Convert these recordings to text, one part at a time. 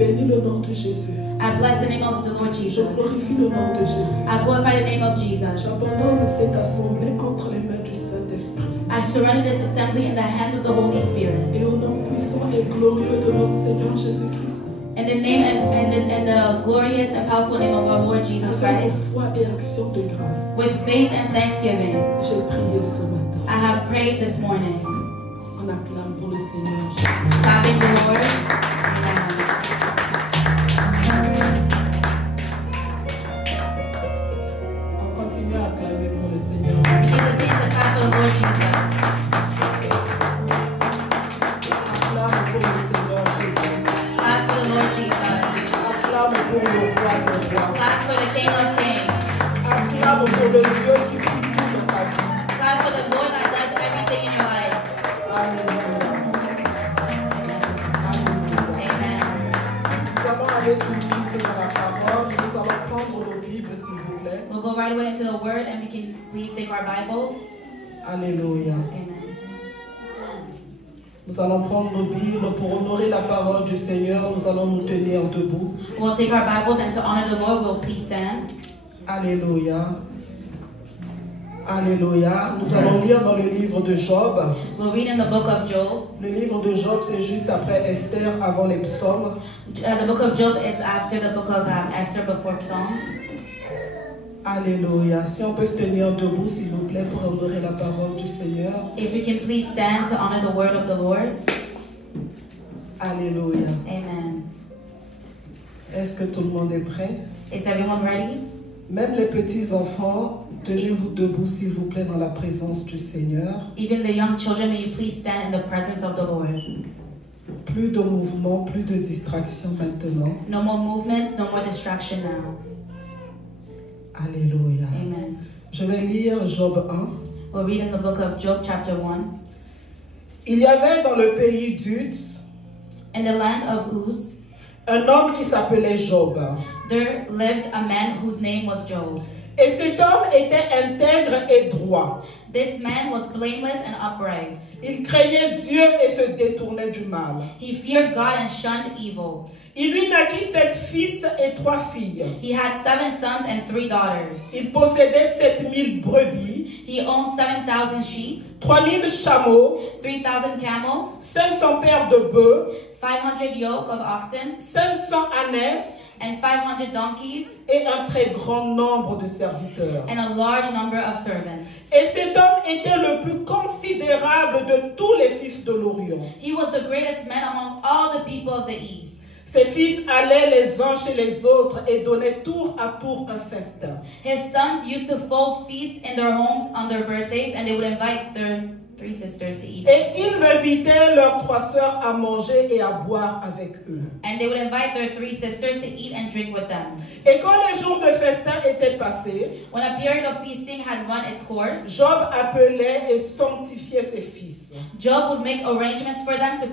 bénis le nom de Jésus. I bless the name of the Lord Je Jesus. glorifie le nom de Jésus. I glorify the name of Jesus. J'abandonne cette assemblée entre les mains du Saint-Esprit. I surrender this assembly in the hands of the Holy Spirit. Et au nom puissant et glorieux de notre Seigneur Jésus-Christ. In the name and the glorious and powerful name of our Lord Jesus Avec Christ. foi et action de grâce. With faith and thanksgiving, J'ai prié ce matin. I have prayed this morning. On acclame pour le Seigneur Jésus. Clapping the Lord. Amen. On continue à acclamer pour le Seigneur. We continue to clap for the Lord Jesus. Acclame pour le Seigneur Jésus. Clap for the Lord Jesus. Acclame pour le roi des rois. Clap for the King of Kings. Acclame pour le Dieu qui fit tout dans ta vie. Clap for the Lord that does everything in your life. Alléluia. Amen. Nous allons aller tout de suite dans la parole. Nous allons prendre nos Bibles, s'il vous plaît. We'll go right away into the Word, and we can please take our Bibles. Alléluia. Amen. Nous allons prendre nos Bibles pour honorer la parole du Seigneur. Nous allons nous tenir debout. We'll take our Bibles, and to honor the Lord, we'll please stand. Alléluia. Alléluia. Nous allons lire dans le livre de Job. We'll read in the book of Job. Le livre de Job, c'est juste après Esther, avant les psaumes. The book of Job, it's after the book of Esther, before Psalms. Alléluia. Si on peut se tenir debout, s'il vous plaît, pour honorer la parole du Seigneur. If we can please stand to honor the word of the Lord. Alléluia. Amen. Est-ce que tout le monde est prêt? Is everyone ready? Même les petits enfants, tenez-vous debout, s'il vous plaît, dans la présence du Seigneur. Even the young children, may you please stand in the presence of the Lord. Plus de mouvements, plus de distractions maintenant. No more movements, no more distraction now. Alléluia. Amen. Je vais lire Job 1. We'll read in the book of Job, chapter 1. Il y avait dans le pays d'Uz In the land of Uz, un homme qui s'appelait Job. there lived a man whose name was Job. Et cet homme était intègre et droit. This man was blameless and upright. Il craignait Dieu et se détournait du mal. He feared God and shunned evil. Il lui naquit 7 fils et 3 filles. He had 7 sons and 3 daughters. Il possédait 7000 brebis, He owned 7,000 sheep, 3000 chameaux, 3,000 camels, 500 paires de bœufs, 500 yoke of oxen, 500 ânesses and 500 donkeys, et un très grand nombre de serviteurs. and a large number of servants. Et cet homme était le plus considérable de tous les fils de l'Orient. He was the greatest man among all the people of the East. Ses fils allaient les uns chez les autres et donnaient tour à tour un festin. His sons used to fold feasts in their homes on their birthdays, and they would invite their 3 sisters to eat. Et ils invitaient leurs 3 sœurs à manger et à boire avec eux. And they would invite their 3 sisters to eat and drink with them. Et quand les jours de festin étaient passés, When a period of feasting had run its course, Job appelait et sanctifiait ses fils. Job would make arrangements for them to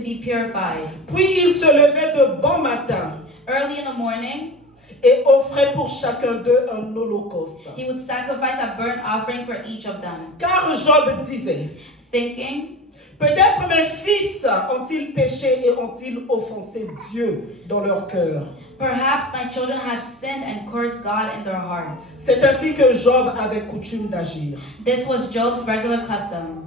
be purified. Puis il se levait de bon matin Early in the morning, et offrait pour chacun d'eux un holocauste. he would sacrifice a burnt offering for each of them, Car Job disait, thinking, peut-être mes fils ont-ils péché et ont-ils offensé Dieu dans leur cœur. perhaps my children have sinned and cursed God in their hearts. C'est ainsi que Job avait coutume d'agir. This was Job's regular custom.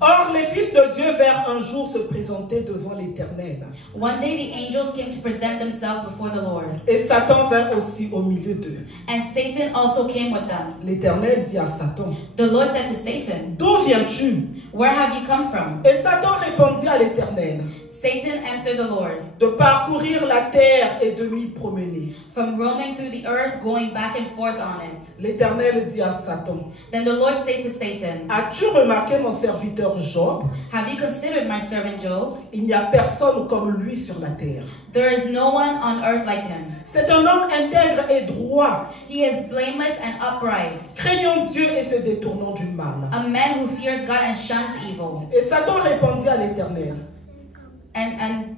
Or, les fils de Dieu vinrent un jour se présenter devant l'Éternel. One day the angels came to present themselves before the Lord, Et Satan vint aussi au milieu d'eux. and Satan also came with them. L'Éternel dit à Satan, The Lord said to Satan, d'où viens-tu? "Where have you come from?" Et Satan répondit à l'Éternel, Satan answered the Lord, de parcourir la terre et de m'y promener. "From roaming through the earth, going back and forth on it." L'Éternel dit à Satan, Then the Lord said to Satan, as-tu remarqué mon serviteur Job? "Have you considered my servant Job? Il n'y a personne comme lui sur la terre. There is no one on earth like him. C'est un homme intègre et droit, He is blameless and upright, craignant Dieu et se détournant du mal. a man who fears God and shuns evil." Et Satan répondit à l'Éternel, Amen.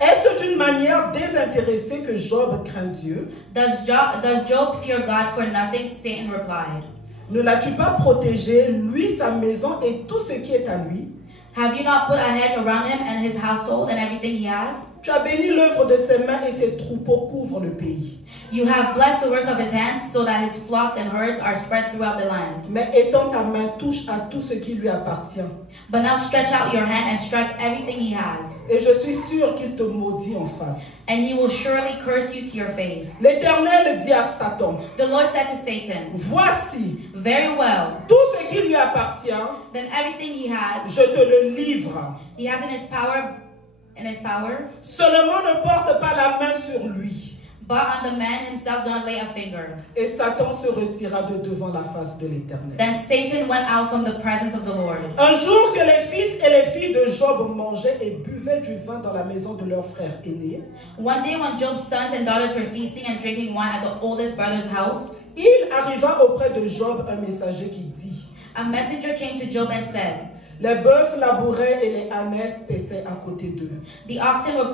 est-ce d'une manière désintéressée que Job craint Dieu? Does Job fear God for nothing? Satan replied. Ne l'as-tu pas protégé, lui, sa maison et tout ce qui est à lui? Have you not put a hedge around him and his household and everything he has? Tu as béni l'œuvre de ses mains et ses troupeaux couvrent le pays. You have blessed the work of his hands so that his flocks and herds are spread throughout the land. Mais étends ta main, touche à tout ce qui lui appartient. But now stretch out your hand and strike everything he has. Et je suis sûr qu'il te maudit en face. And he will surely curse you to your face. L'Éternel dit à Satan, The Lord said to Satan, voici, very well, tout ce qui lui appartient, then everything he has, je te le livre. he has in his power. Seulement ne porte pas la main sur lui. But on the man himself don't lay a finger. Et Satan se retira de devant la face de l'Éternel. Then Satan went out from the presence of the Lord. Un jour que les fils et les filles de Job mangeaient et buvaient du vin dans la maison de leur frère aîné, One day when Job's sons and daughters were feasting and drinking wine at the oldest brother's house, il arriva auprès de Job un messager qui dit, a messenger came to Job and said, les bœufs labouraient et les ânesses paissaient à côté d'eux. the oxen were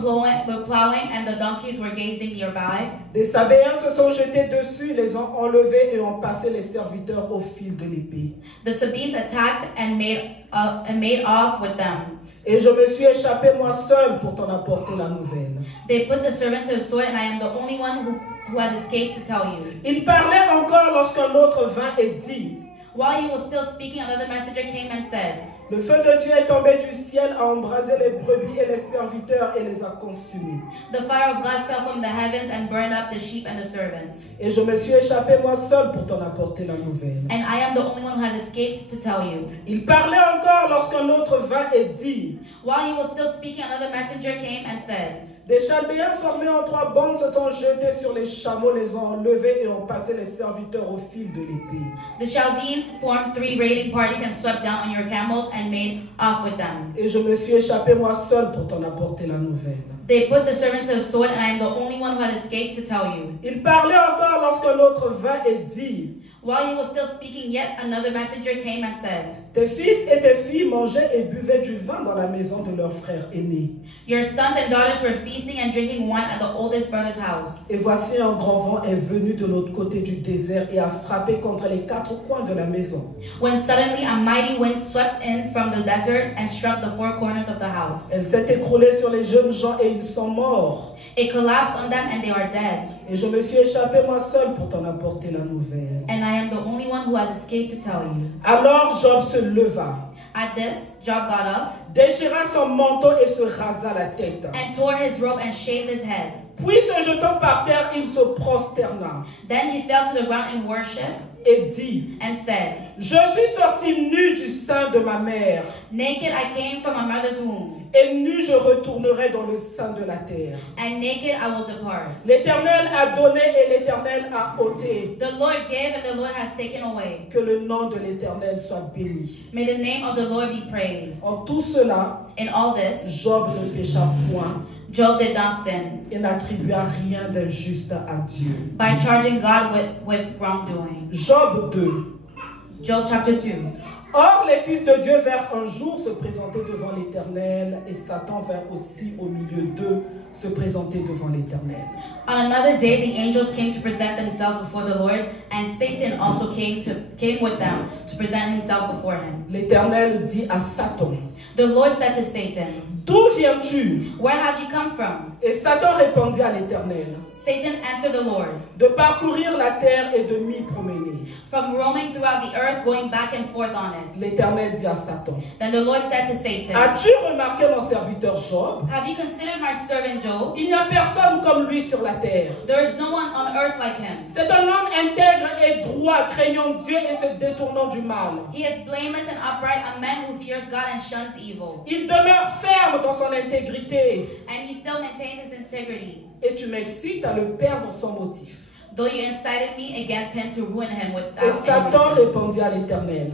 plowing and the donkeys were gazing nearby. Des Sabéens se sont jetés dessus, les ont enlevés et ont passé les serviteurs au fil de l'épée. The Sabeans attacked and made off with them. Et je me suis échappé moi seul pour t'en apporter la nouvelle. They put the servants to the sword, and I am the only one who has escaped to tell you. Il parlait encore lorsqu'un autre vint et dit, While he was still speaking, another messenger came and said, le feu de Dieu est tombé du ciel, a embrasé les brebis et les serviteurs et les a consumés. the fire of God fell from the heavens and burned up the sheep and the servants. Et je me suis échappé moi seul pour t'en apporter la nouvelle. And I am the only one who has escaped to tell you. Il parlait encore lorsqu'un autre vint et dit, While he was still speaking, another messenger came and said, des Chaldéens formés en 3 bandes se sont jetés sur les chameaux, les ont enlevés et ont passé les serviteurs au fil de l'épée. the Chaldeans formed 3 raiding parties and swept down on your camels and made off with them. Et je me suis échappé moi seul pour t'en apporter la nouvelle. They put the servants to the sword, and I am the only one who has escaped to tell you. Il parlait encore lorsqu'un autre vint et dit, While he was still speaking, yet another messenger came and said, tes fils et tes filles mangeaient et buvaient du vin dans la maison de leur frère aîné. your sons and daughters were feasting and drinking wine at the oldest brother's house. Et voici un grand vent est venu de l'autre côté du désert et a frappé contre les 4 coins de la maison. When suddenly a mighty wind swept in from the desert and struck the 4 corners of the house. Elle s'est écroulée sur les jeunes gens et ils sont morts. It collapsed on them and they are dead. Et je me suis échappé moi seul pour t'en apporter la nouvelle. And I am the only one who has escaped to tell you. Alors Job se leva, At this, Job got up déchira son manteau et se rasa la tête. and tore his robe and shaved his head. Puis se jetant par terre, il se prosterna Then he fell to the ground in worship et dit, and said, je suis sorti nu du sein de ma mère, Naked I came from my mother's womb, et nu je retournerai dans le sein de la terre. and naked I will depart. L'Éternel a donné et l'Éternel a ôté. The Lord gave and the Lord has taken away. Que le nom de l'Éternel soit béni. May the name of the Lord be praised. En tout cela, In all this, Job ne pécha point Job did not sin et n'attribua rien d'injuste à Dieu. by charging God with wrongdoing. Job 2. Job chapter 2. Or, les fils de Dieu vinrent un jour se présenter devant l'Éternel, et Satan vint aussi au milieu d'eux se présenter devant l'Éternel. On another day, the angels came to present themselves before the Lord, and Satan also came with them to present himself before him. L'Éternel dit à Satan, The Lord said to Satan, d'où viens-tu? Where have you come from? Et Satan répondit à l'Éternel, Satan answered the Lord, de parcourir la terre et de m'y promener. From roaming throughout the earth, going back and forth on it. L'Éternel dit à Satan, Then the Lord said to Satan, as-tu remarqué mon serviteur Job? Have you considered my servant Job? Il n'y a personne comme lui sur la terre. There is no one on earth like him. C'est un homme intègre et droit, craignant Dieu et se détournant du mal. He is blameless and upright, a man who fears God and shuns evil. Il demeure ferme dans son intégrité. And he still maintains his integrity. Et tu m'excites à le perdre sans motif. Though you incited me against him to ruin him Et without any Satan reason. répondit à l'Éternel,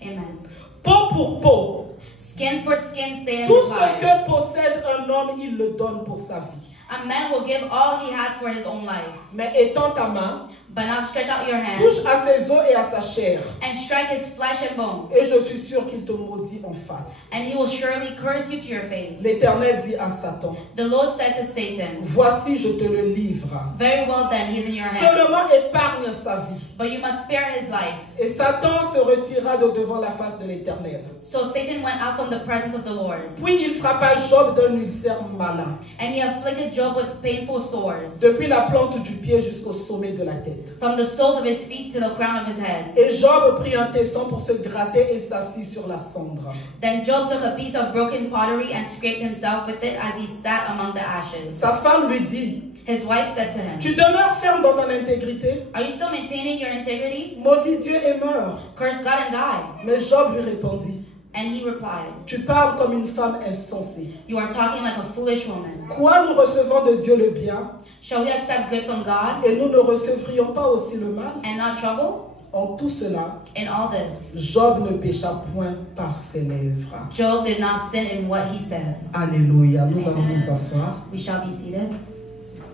Amen. peau pour peau, Skin for skin, Satan tout ce replied. que possède un homme, il le donne pour sa vie. A man will give all he has for his own life. Mais étends ta main, But now stretch out your hand touche à ses os et à sa chair, and strike his flesh and bones, et je suis sûr qu'il te maudit en face. and he will surely curse you to your face. L'Éternel dit à Satan, The Lord said to Satan, voici, je te le livre. very well then, he is in your hands, Seulement épargne sa vie. but you must spare his life. Et Satan se retira de devant la face de l'Éternel. So Satan went out from the presence of the Lord, Puis il frappa Job d'un ulcère malin, and he afflicted Job with painful sores, depuis la plante du pied jusqu'au sommet de la tête. from the soles of his feet to the crown of his head. Et Job prit un tesson pour se gratter et s'assit sur la cendre. Then Job took a piece of broken pottery and scraped himself with it as he sat among the ashes. Sa femme lui dit, His wife said to him, tu demeures ferme dans ton intégrité? are you still maintaining your integrity? Maudit Dieu et meurs. Curse God and die. Mais Job lui répondit, And he replied, tu parles comme une femme insensée. you are talking like a foolish woman. Quoi, nous recevons de Dieu le bien Shall we accept good from God et nous ne recevrions pas aussi le mal? and not trouble? En tout cela, In all this, Job ne pécha point par ses lèvres. Job did not sin in what he said. Alléluia. Nous allons nous asseoir. We shall be seated.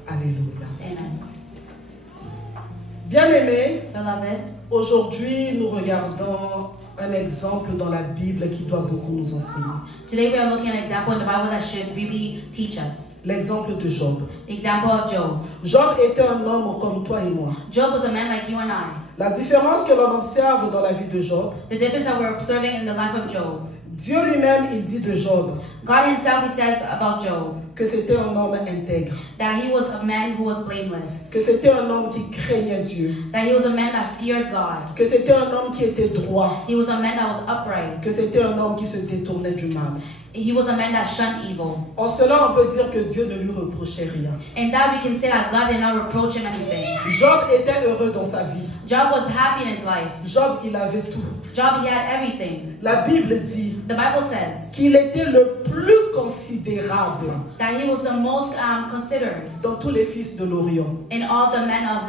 Alléluia. Amen. Bien-aimés, Beloved, aujourd'hui nous regardons un exemple dans la Bible qui doit beaucoup nous enseigner. today we are looking at an example in the Bible that should really teach us. L'exemple de Job. The example of Job. Job était un homme comme toi et moi. Job was a man like you and I. La différence que l'on observe dans la vie de Job, The difference that we're observing in the life of Job. Dieu lui-même, il dit de Job God himself, he says about Job, que c'était un homme intègre, that he was a man who was blameless, que c'était un homme qui craignait Dieu, that he was a man that feared God, que c'était un homme qui était droit, he was a man that was upright, que c'était un homme qui se détournait du mal. he was a man that shunned evil. En cela, on peut dire que Dieu ne lui reprochait rien. And that we can say that God did not reproach him anything. Job était heureux dans sa vie. Job was happy in his life. Job, il avait tout. Job, he had everything. La Bible dit The Bible says qu'il était le plus considérable that he was the most considered dans tous les fils de l'Orient. in all the men of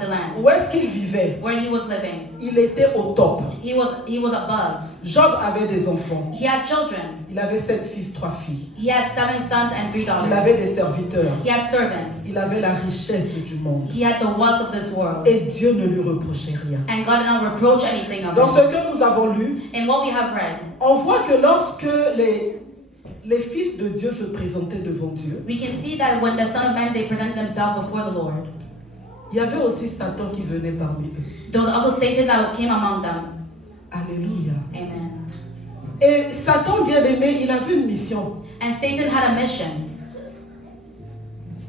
the land, Où est-ce qu'il vivait? where he was living. Il était au top. He was above. Job avait des enfants. He had children. Il avait 7 fils, 3 filles. He had 7 sons and 3 Il daughters. avait des serviteurs. He had servants. Il avait la richesse du monde. He had the wealth of this world. Et Dieu ne lui reprochait rien. And God did not reproach anything of Dans ce him. que nous avons lu, In what we have read, on voit que lorsque les fils de Dieu se présentaient devant Dieu, we can see that when the Son of Man, they present themselves before the Lord, il y avait aussi Satan qui venait parmi eux. there was also Satan that came among them. Alléluia. Amen. Et Satan, bien aimé, il avait une mission. And Satan had a mission.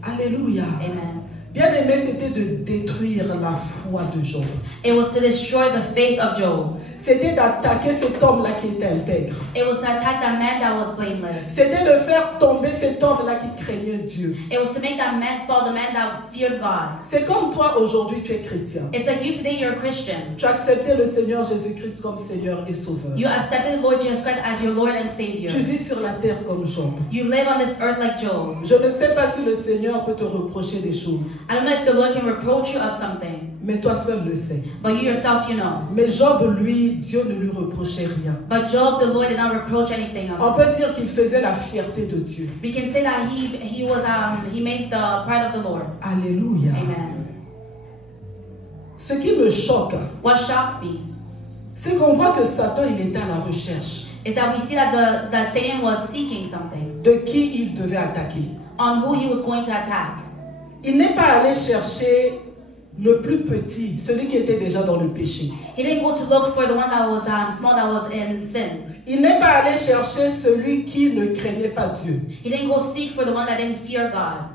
Alléluia. Amen. Bien aimé, c'était de détruire la foi de Job. It was to destroy the faith of Job. C'était d'attaquer cet homme-là qui était intègre. It was to attack that man that was blameless. C'était de faire tomber cet homme-là qui craignait Dieu. It was to make that man fall, the man that feared God. C'est comme toi aujourd'hui, tu es chrétien. It's like you today, you're a Christian. Tu as accepté le Seigneur Jésus-Christ comme Seigneur et Sauveur. You accepted the Lord Jesus Christ as your Lord and Savior. Tu vis sur la terre comme Job. You live on this earth like Job. Je ne sais pas si le Seigneur peut te reprocher des choses, I don't know if the Lord can reproach you of something, mais toi seul le sais. but you yourself, you know. Mais Job, lui, Dieu ne lui reprochait rien. But Job, the Lord did not reproach anything of On him. peut dire qu'il faisait la fierté de Dieu. We can say that he made the pride of the Lord. Alléluia. Amen. Ce qui me choque, What shocks me c'est qu'on voit que Satan, il était à la recherche is that we see that Satan was seeking something de qui il devait attaquer. on who he was going to attack. Il n'est pas allé chercher le plus petit, celui qui était déjà dans le péché. He didn't go to look for the one that was small, that was in sin. Il n'est pas allé chercher celui qui ne craignait pas Dieu. He didn't go seek for the one that didn't fear God.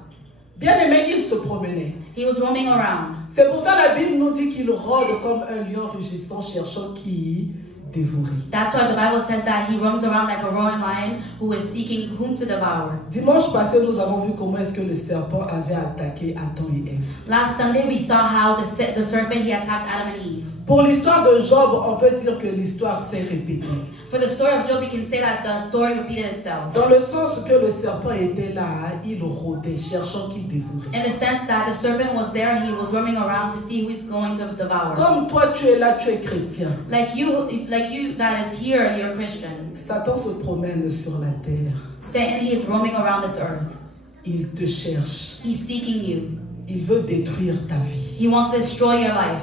Bien aimé, il se promenait. He was roaming around. C'est pour ça la Bible nous dit qu'il rôde comme un lion rugissant, cherchant qui dévorer. That's why the Bible says that he roams around like a roaring lion who is seeking whom to devour. Dimanche passé, nous avons vu comment est-ce que le serpent avait attaqué Adam et Ève. Last Sunday we saw how the serpent, he attacked Adam and Eve. Pour l'histoire de Job, on peut dire que l'histoire s'est répétée. For the story of Job, we can say that the story repeated itself. Dans le sens que le serpent était là, il rôdait, cherchant qui dévorer. In the sense that the serpent was there, he was roaming around to see who he's going to devour. Comme toi, tu es là, tu es chrétien. Like you that is here, you're a Christian. Satan se promène sur la terre. Satan, he is roaming around this earth. Il te cherche. He's seeking you. Il veut détruire ta vie. He wants to destroy your life.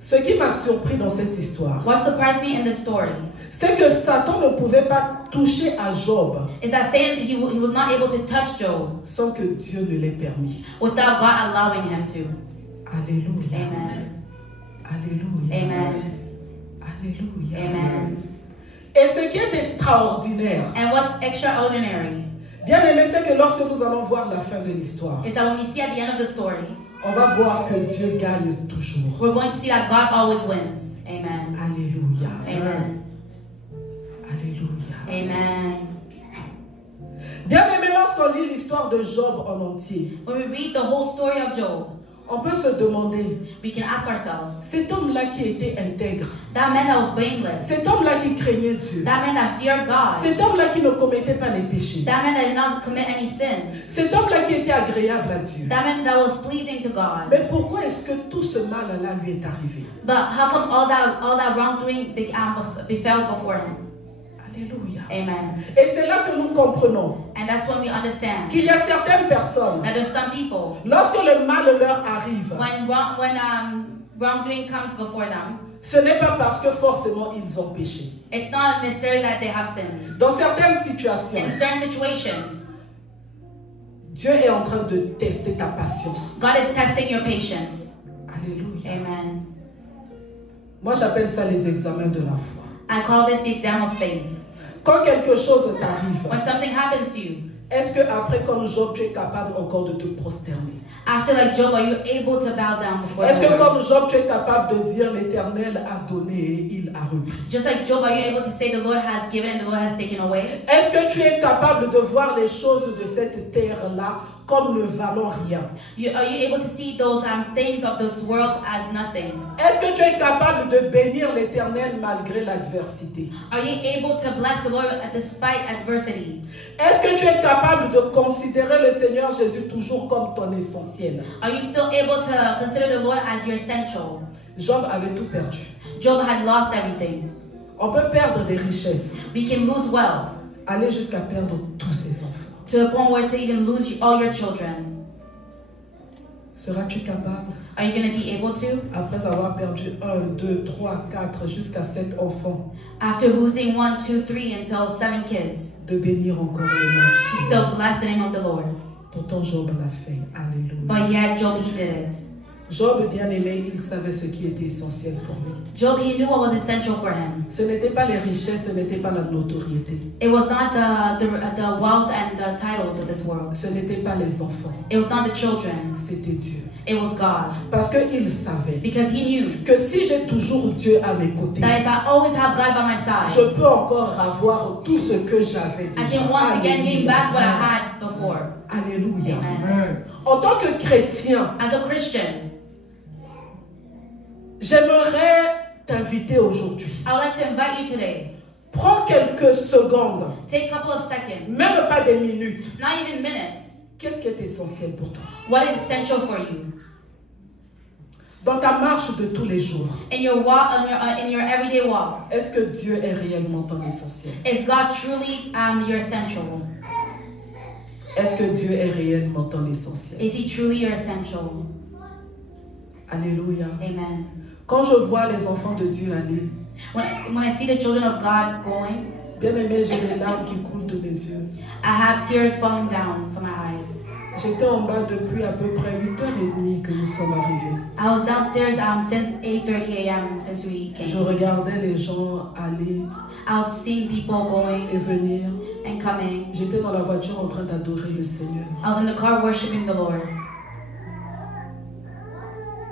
Ce qui m'a surpris dans cette histoire, What surprised me in this story c'est que Satan ne pouvait pas toucher à Job is that Satan, he was not able to touch Job sans que Dieu ne l'ait permis. without God allowing him to. Alléluia. Amen. Alléluia. Amen. Alléluia. Amen. Et ce qui est extraordinaire, And what's extraordinary bien aimé, c'est que lorsque nous allons voir la fin de l'histoire, is that when we see at the end of the story, on va voir que Dieu gagne toujours. we're going to see that God always wins. Amen. Alléluia. Amen. Alléluia. Amen. Bien aimé, lorsqu'on lit l'histoire de Job en entier, When we read the whole story of Job, on peut se demander, we can ask ourselves, cet homme-là qui était intègre, that man that was blameless, cet homme-là qui craignait Dieu, that man that feared God, cet homme-là qui ne commettait pas les péchés, that man that did not commit any sin, cet homme-là qui était agréable à Dieu. that man that was pleasing to God. Mais pourquoi est-ce que tout ce mal-là lui est arrivé? But how come all that wrongdoing befell before him? Alléluia. Amen. Et c'est là que nous comprenons And that's when we understand qu'il y a certaines personnes, that there's some people lorsque le mal leur arrive, when wrongdoing comes before them, ce n'est pas parce que forcément ils ont péché. it's not necessarily that they have sinned. Dans certaines situations, In certain situations, Dieu est en train de tester ta patience. God is testing your patience. Alléluia. Amen. Moi, j'appelle ça les examens de la foi. I call this the exam of faith. Quand quelque chose t'arrive, When something happens to you, est-ce que après, comme Job, tu es capable encore de te prosterner? after like Job, are you able to bow down before Est-ce the que Lord? comme Job, tu es capable de dire l'Éternel a donné et il a repris? Just like Job, are you able to say the Lord has given and the Lord has taken away? Est-ce que tu es capable de voir les choses de cette terre-là comme ne valant rien? Are you able to see those things of this world as nothing? Est-ce que tu es capable de bénir l'Éternel malgré l'adversité? Are you able to bless the Lord despite adversity? Est-ce que tu es capable de considérer le Seigneur Jésus toujours comme ton essentiel? Are you still able to consider the Lord as your essential? Job avait tout perdu. Job had lost everything. On peut perdre des richesses, We can lose wealth aller jusqu'à perdre tous ses enfants. to a point where to even lose all your children. Seras-tu capable, Are you going to be able to? après avoir perdu 1, 2, 3, 4, jusqu'à 7 enfants, After losing 1, 2, 3 until 7 kids, de bénir encore le nom du to Seigneur? still bless the name of the Lord. Pourtant, Job l'a fait. Alléluia. But yet Job, he didn't. Job, bien aimé, il savait ce qui était essentiel pour lui. Job, he knew what was essential for him. Ce n'était pas les richesses, ce n'était pas la notoriété. It was not the wealth and the titles of this world. Ce n'était pas les enfants. It was not the children. C'était Dieu. It was God. Parce qu'il savait Because he knew que si j'ai toujours Dieu à mes côtés, that if I always have God by my side, je peux encore avoir tout ce que j'avais I déjà. can once again gain back what I Alléluia. had before. Alléluia. Amen. En tant que chrétien, As a Christian, j'aimerais t'inviter aujourd'hui. I would like to invite you today. Prends quelques secondes, Take a couple of seconds, même pas des minutes. not even minutes. Qu'est-ce qui est essentiel pour toi? What is essential for you Dans ta marche de tous les jours, in your walk, in your everyday walk? est-ce que Dieu est réellement ton essentiel? Is God truly your essential? Est-ce que Dieu est réellement ton essentiel? Is He truly your essential? Alléluia. Amen. Quand je vois les enfants de Dieu aller, When I see the children of God going, bien aimé, j'ai les larmes qui coulent de mes yeux. I have tears falling down from my eyes. J'étais en bas depuis à peu près 8h30 que nous sommes arrivés. I was downstairs since 8:30 a.m. since we Je came. regardais les gens aller I was seeing people going et venir. and coming. J'étais dans la voiture en train d'adorer le Seigneur. I was in the car worshiping the Lord.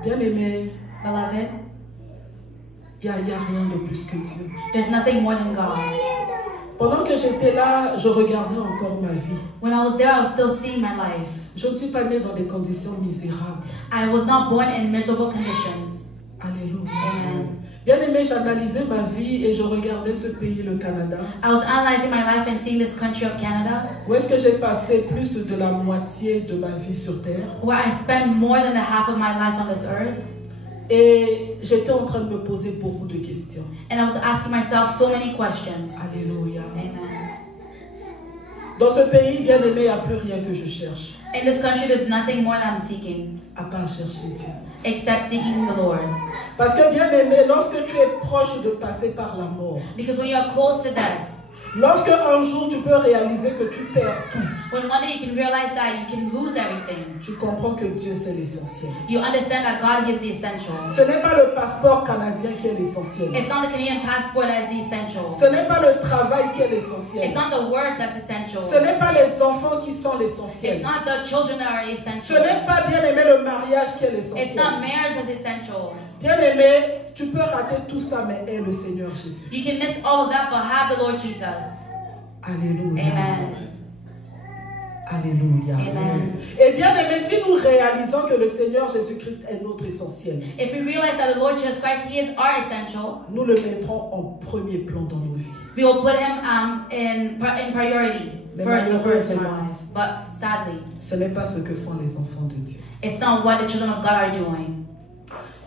Bien aimé, Beloved, il n'y a rien de plus que Dieu. there's nothing more than God. Pendant que j'étais là, je regardais encore ma vie. When I was there, I was still seeing my life. Je ne suis pas née dans des conditions misérables. I was not born in miserable conditions. Alléluia. Amen. Bien aimé, j'analysais ma vie et je regardais ce pays, le Canada, I was analyzing my life and seeing this country of Canada, où est-ce que j'ai passé plus de la moitié de ma vie sur terre. where I spent more than the half of my life on this earth. Et j'étais en train de me poser beaucoup de questions. And I was asking myself so many questions. Alléluia. Amen. Dans ce pays, bien aimé, il n'y a plus rien que je cherche, In this country, there's nothing more that I'm seeking à part chercher Dieu. except seeking the Lord. Parce que bien aimé, lorsque tu es proche de passer par la mort, Because when you're close to death, lorsque un jour tu peux réaliser que tu perds tout, when one day you can realize that you can lose everything, tu comprends que Dieu c'est l'essentiel. you understand that God is the essential. Ce n'est pas le passeport canadien qui est l'essentiel. It's not the Canadian passport that is the essential. Ce n'est pas le travail qui est l'essentiel. It's not the work that's essential. Ce n'est pas les enfants qui sont It's l'essentiel. not the children that are Ce essential. n'est pas bien aimé le mariage qui est It's l'essentiel. not marriage that's essential. Bien aimé, tu peux rater tout ça, mais aie le Seigneur Jésus. You can miss all of that, but have the Lord Jesus. Alléluia. Amen. Alléluia. Amen. Et bien aimé, si nous réalisons que le Seigneur Jésus-Christ est notre essentiel, If we realize that the Lord Jesus Christ, He is our essential, nous le mettrons en premier plan dans nos vies. we will put Him in priority for the first in our life. But sadly, Ce n'est pas ce que font les enfants de Dieu. it's not what the children of God are doing.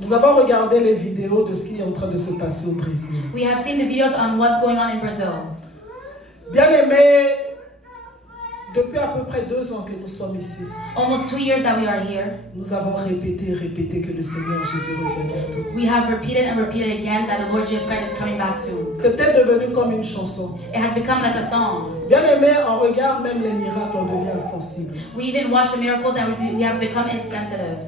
Nous avons regardé les vidéos de ce qui est en train de se passer au Brésil. We have seen the videos on what's going on in Brazil. Bien aimé, depuis à peu près 2 ans que nous sommes ici, Almost 2 years that we are here, nous avons répété et répété que le Seigneur Jésus revient bientôt. we have repeated and repeated again that the Lord Jesus Christ is coming back soon. C'est peut-être devenu comme une chanson. It had become like a song. Bien aimé, on regarde même les miracles, on devient insensible. We even watch the miracles and we have become insensitive.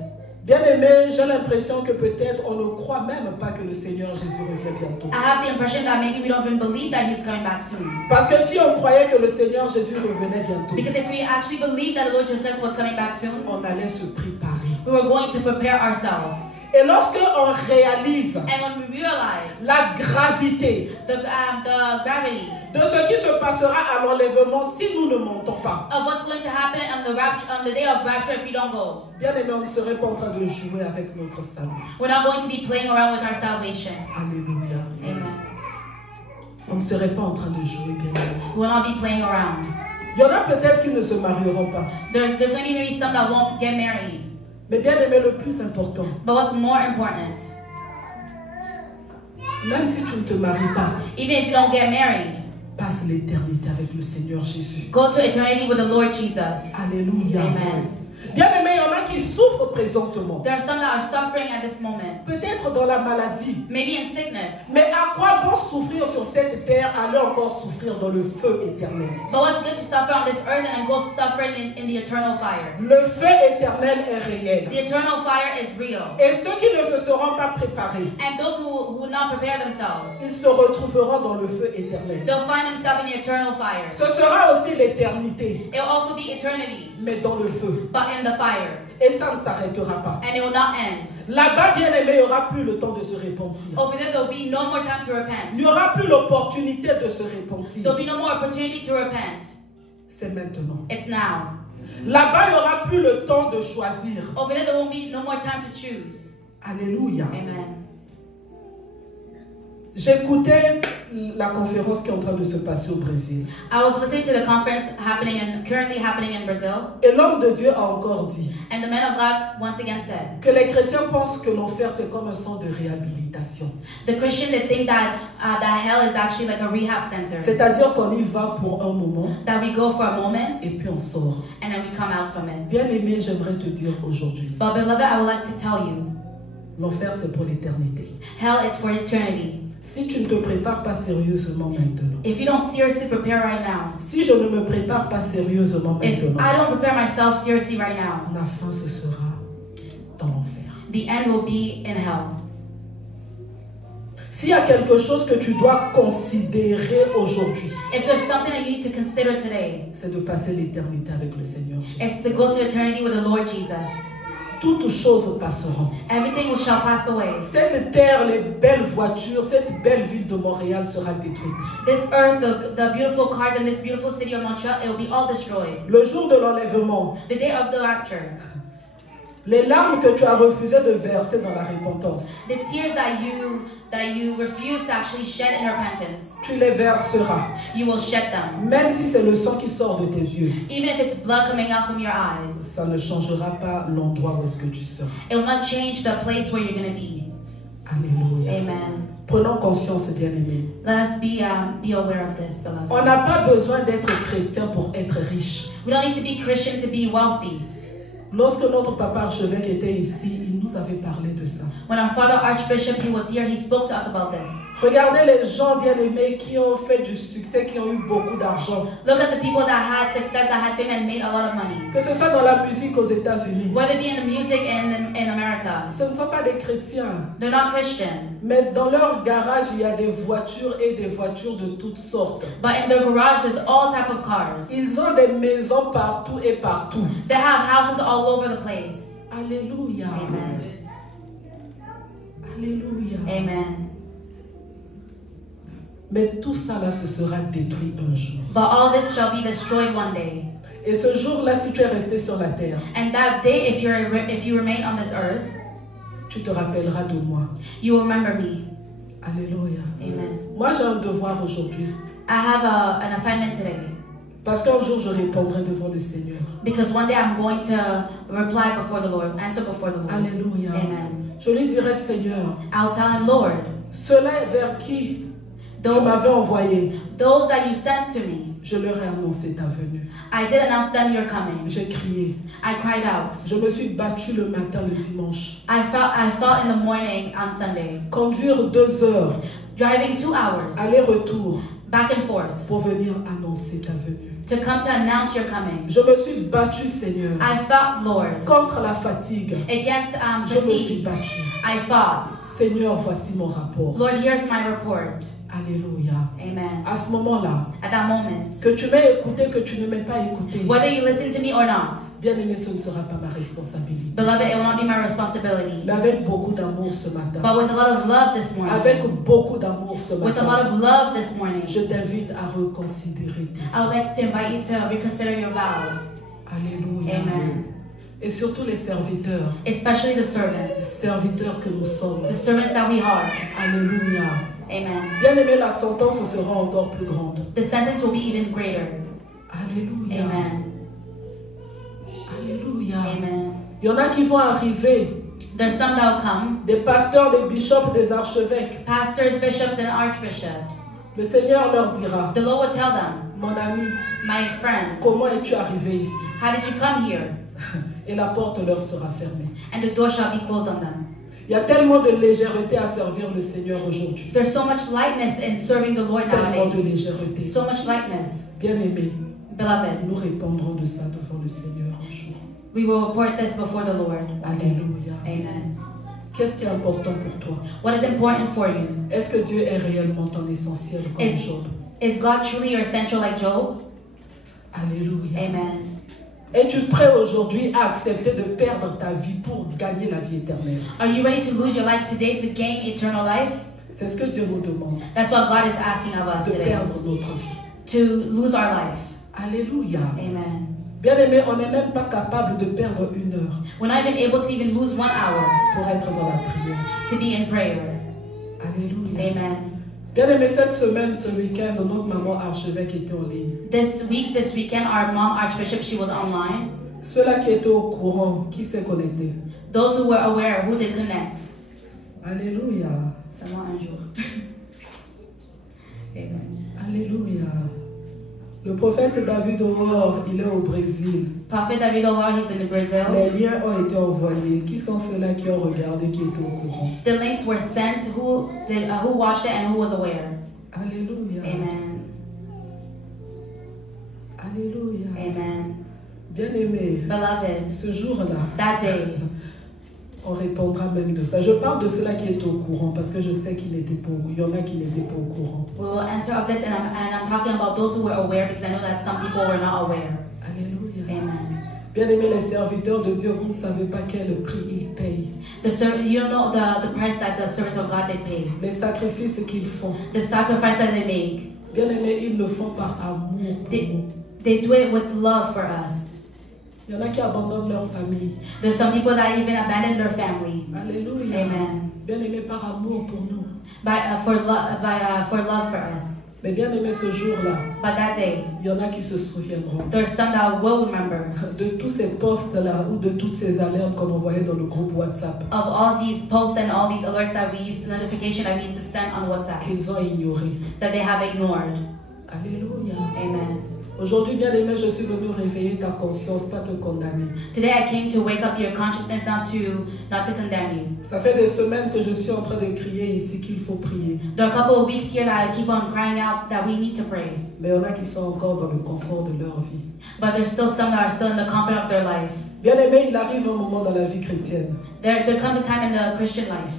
Bien aimé, j'ai l'impression que peut-être on ne croit même pas que le Seigneur Jésus revient bientôt. I have the impression that maybe we don't even believe that He's coming back soon. Parce que si on croyait que le Seigneur Jésus revenait bientôt, Because if we actually believed that the Lord Jesus Christ was coming back soon, on allait se préparer. we were going to prepare ourselves. Et lorsque on réalise And when we realize la gravité the gravity de ce qui se passera à l'enlèvement si nous ne montons pas, of what's going to happen on the day of rapture if we don't go, bien aimé, on ne serait pas en train de jouer avec notre salut. we're not going to be playing around with our salvation. Alléluia. Amen. On ne serait pas en train de jouer, bien aimé. We will not be playing around. Il y en a peut-être qui ne se marieront pas. There's going to be maybe some that won't get married. Mais bien aimé, le plus important, But what's more important, même si tu ne te maries pas, even if you don't get married, passe l'éternité avec le Seigneur Jésus. go to eternity with the Lord Jesus. Alléluia. Amen. Bien aimé, il y en a qui souffrent présentement. There are some that are suffering at this moment, Peut-être dans la maladie. maybe in sickness. Mais à quoi bon souffrir sur cette terre, aller encore souffrir dans le feu éternel? But what's good to suffer on this earth and then go suffering in the eternal fire? Le feu éternel est réel. The eternal fire is real. Et ceux qui ne se seront pas préparés, And those who will not prepare themselves, ils se retrouveront dans le feu éternel. they'll find themselves in the eternal fire. Ce sera aussi l'éternité, It will also be eternity, mais dans le feu. but in the fire. Et ça ne s'arrêtera pas. And it will not end. Là-bas, bien aimé, il n'y aura plus le temps de se repentir. Over there, there'll be no more time to Il repent. n'y aura plus l'opportunité de se repentir. There'll be no more opportunity to repent. C'est maintenant. It's now. Là-bas, il n'y aura plus le temps de choisir. Over there won't be no more time to choose. Alléluia. Amen. J'écoutais la conférence qui est en train de se passer au Brésil. I was listening to the conference currently happening in Brazil, Et l'homme de Dieu a encore dit and the man of God once again said, que les chrétiens pensent que l'enfer c'est comme un centre de réhabilitation. the Christian they think that hell is actually like a rehab center, C'est-à-dire qu'on y va pour un moment that we go for a moment et puis on sort. and then we come out from it. Bien aimé, j'aimerais te dire aujourd'hui, But beloved, I would like to tell you, l'enfer c'est pour l'éternité. hell is for eternity. Si tu ne te prépares pas sérieusement maintenant, If you don't seriously prepare right now, si je ne me prépare pas sérieusement if maintenant, I don't prepare myself seriously right now, la fin ce sera dans l'enfer. the end will be in hell. S'il y a quelque chose que tu dois considérer aujourd'hui, If there's something that you need to consider today, c'est de passer l'éternité avec le Seigneur Jésus. it's to go to eternity with the Lord Jesus. Toutes choses passeront. Everything shall pass away. Cette terre, les belles voitures, cette belle ville de Montréal sera détruite. This earth, the beautiful cars and this beautiful city of Montreal, it will be all destroyed. Le jour de l'enlèvement, The day of the rapture, les larmes que tu as refusé de verser dans la repentance, the tears that you refuse to actually shed in repentance, tu les verseras. you will shed them. Même si c'est le sang qui sort de tes yeux, Even if it's blood coming out from your eyes, ça ne changera pas l'endroit où est-ce que tu seras. it will not change the place where you're going to be. Alléluia. Amen. Prenons conscience, bien-aimés. Let us be aware of this, beloved. On n'a pas besoin d'être chrétien pour être riche. We don't need to be Christian to be wealthy. Lorsque notre papa archevêque était ici, il nous avait parlé de ça. When our father Archbishop he was here, he spoke to us about this. Regardez les gens bien-aimés qui ont fait du succès, qui ont eu beaucoup d'argent. Look at the people that had success, that had fame and made a lot of money. Que ce soit dans la musique aux États-Unis. Whether it be in the music in America. Ce ne sont pas des chrétiens. They're not Christian. Mais dans leur garage, il y a des voitures et des voitures de toutes sortes. But in their garage, there's all type of cars. Ils ont des maisons partout et partout. They have houses all over the place. Alléluia. Amen. Alléluia. Amen. Mais tout ça là, ce sera détruit un jour. But all this shall be destroyed one day. Et ce jour-là, si tu es resté sur la terre, And that day, if you remain on this earth, tu te rappelleras de moi. you will remember me. Alléluia. Amen. Moi, j'ai un devoir aujourd'hui. I have an assignment today. Parce qu'un jour, je répondrai devant le Seigneur. Because one day I'm going to reply before the Lord, answer before the Lord. Alléluia. Amen. Je lui dirai, Seigneur, I'll tell him, Lord, ceux-là vers qui tu those m'avais envoyé, that you sent to me, je leur ai annoncé ta venue. I did announce them you're coming. J'ai crié. I cried out. Je me suis battue le matin, le dimanche. I fought in the morning on Sunday. Conduire 2 heures, Driving 2 hours, aller-retour, back and forth, pour venir annoncer ta venue. to come to announce your coming. Je me suis battue, Seigneur, I fought, Lord, contre la fatigue. against Je me suis fatigue. battue. I fought. Seigneur, voici mon rapport. Lord, here's my report. Alléluia. Amen. À ce moment-là, At that moment, que tu m'aies écouté, que tu ne m'aies pas écouté, whether you listen to me or not, bien-aimé, ce ne sera pas ma responsabilité. beloved, it will not be my responsibility. Mais avec beaucoup d'amour ce matin, But with a lot of love this morning, avec beaucoup d'amour ce with a lot matin, of love this morning, je t'invite à reconsidérer tes I would like to invite you to reconsider your vow. Alléluia. Amen. Et surtout les serviteurs, Especially the servants, serviteurs que nous sommes. the servants that we are. Alléluia. Amen. Bien-aimé, la sentence sera encore plus grande. The sentence will be even greater. Alléluia. Amen. Alléluia. Amen. Il y en a qui vont arriver, There's some that will come, des pasteurs, des bishops, des archevêques. pastors, bishops, and archbishops. Le Seigneur leur dira, The Lord will tell them, mon ami, my friend, comment es-tu arrivé ici? how did you come here? Et la porte leur sera fermée. And the door shall be closed on them. Il y a tellement de légèreté à servir le Seigneur aujourd'hui. There's so much lightness in serving the Lord Tellement de nowadays. légèreté. So much lightness. Bien-aimés, Beloved, nous répondrons de ça devant le Seigneur un jour. we will report this before the Lord. Alléluia. Amen. Qu'est-ce qui est important pour toi? What is important for you? Est-ce que Dieu est réellement ton essentiel comme Job? Is God truly your essential like Job? Alléluia. Amen. Es-tu prêt aujourd'hui à accepter de perdre ta vie pour gagner la vie éternelle? Are you ready to lose your life today to gain eternal life? C'est ce que Dieu nous demande, That's what God is asking of us de today. perdre notre vie. To lose our life. Alléluia. Amen. Bien-aimé, on n'est même pas capable de perdre 1 heure We're not even able to even lose 1 hour pour être dans la prière. to be in prayer. Alléluia. Amen. Bien-aimé, cette semaine, ce week-end, notre maman archevêque était en ligne. This weekend, our mom, Archbishop, she was online. Ceux-là qui étaient au courant, qui s'est connecté? Those who were aware, who did connect. Alléluia. C'est moi un jour. Amen. Alléluia. Le prophète David Aurore, il est au Brésil. Prophet David Aurore, he's in Brazil. Les liens ont été envoyés. Qui sont ceux-là qui ont regardé, qui étaient au courant? The links were sent. Who watched it and who was aware? Alléluia. Amen. Alléluia. Amen. Bien-aimé, Beloved, ce jour-là, that day, on répondra même de ça. Je parle de ceux-là qui étaient au courant parce que je sais qu'il n'était pas. Il y en a qui n'étaient pas au courant. we will answer of this, and I'm talking about those who were aware because I know that some people were not aware. Alléluia. Amen. Bien-aimés, les serviteurs de Dieu, vous ne savez pas quel prix ils payent. You don't know the price that the servants of God they pay, Les sacrifices qu'ils font. the sacrifice that they make. Bien-aimés, ils le font par amour pour nous. They do it with love for us. Il y en a qui abandonnent leur famille. There's some people that even abandon their family. Alléluia. Amen. Bien-aimés, par amour pour nous. For love for us. Mais bien aimé, ce jour-là, But that day, il y en a qui se souviendront there's some that will remember de tous ces posts-là ou de toutes ces alertes qu'on envoyait dans le groupe WhatsApp of all these posts and all these alerts that we used, the notification that we used to send on WhatsApp, qu'ils ont ignorées. that they have ignored. Alléluia. Amen. Aujourd'hui, bien aimé, je suis venu réveiller ta conscience, pas te condamner. Today I came to wake up your consciousness, not to condemn you. Ça fait des semaines que je suis en train de crier ici qu'il faut prier. There are a couple of weeks here that I keep on crying out that we need to pray. Mais il y en a qui sont encore dans le confort de leur vie. But there's still some that are still in the comfort of their life. Bien aimé, il arrive un moment dans la vie chrétienne. There comes a time in the Christian life.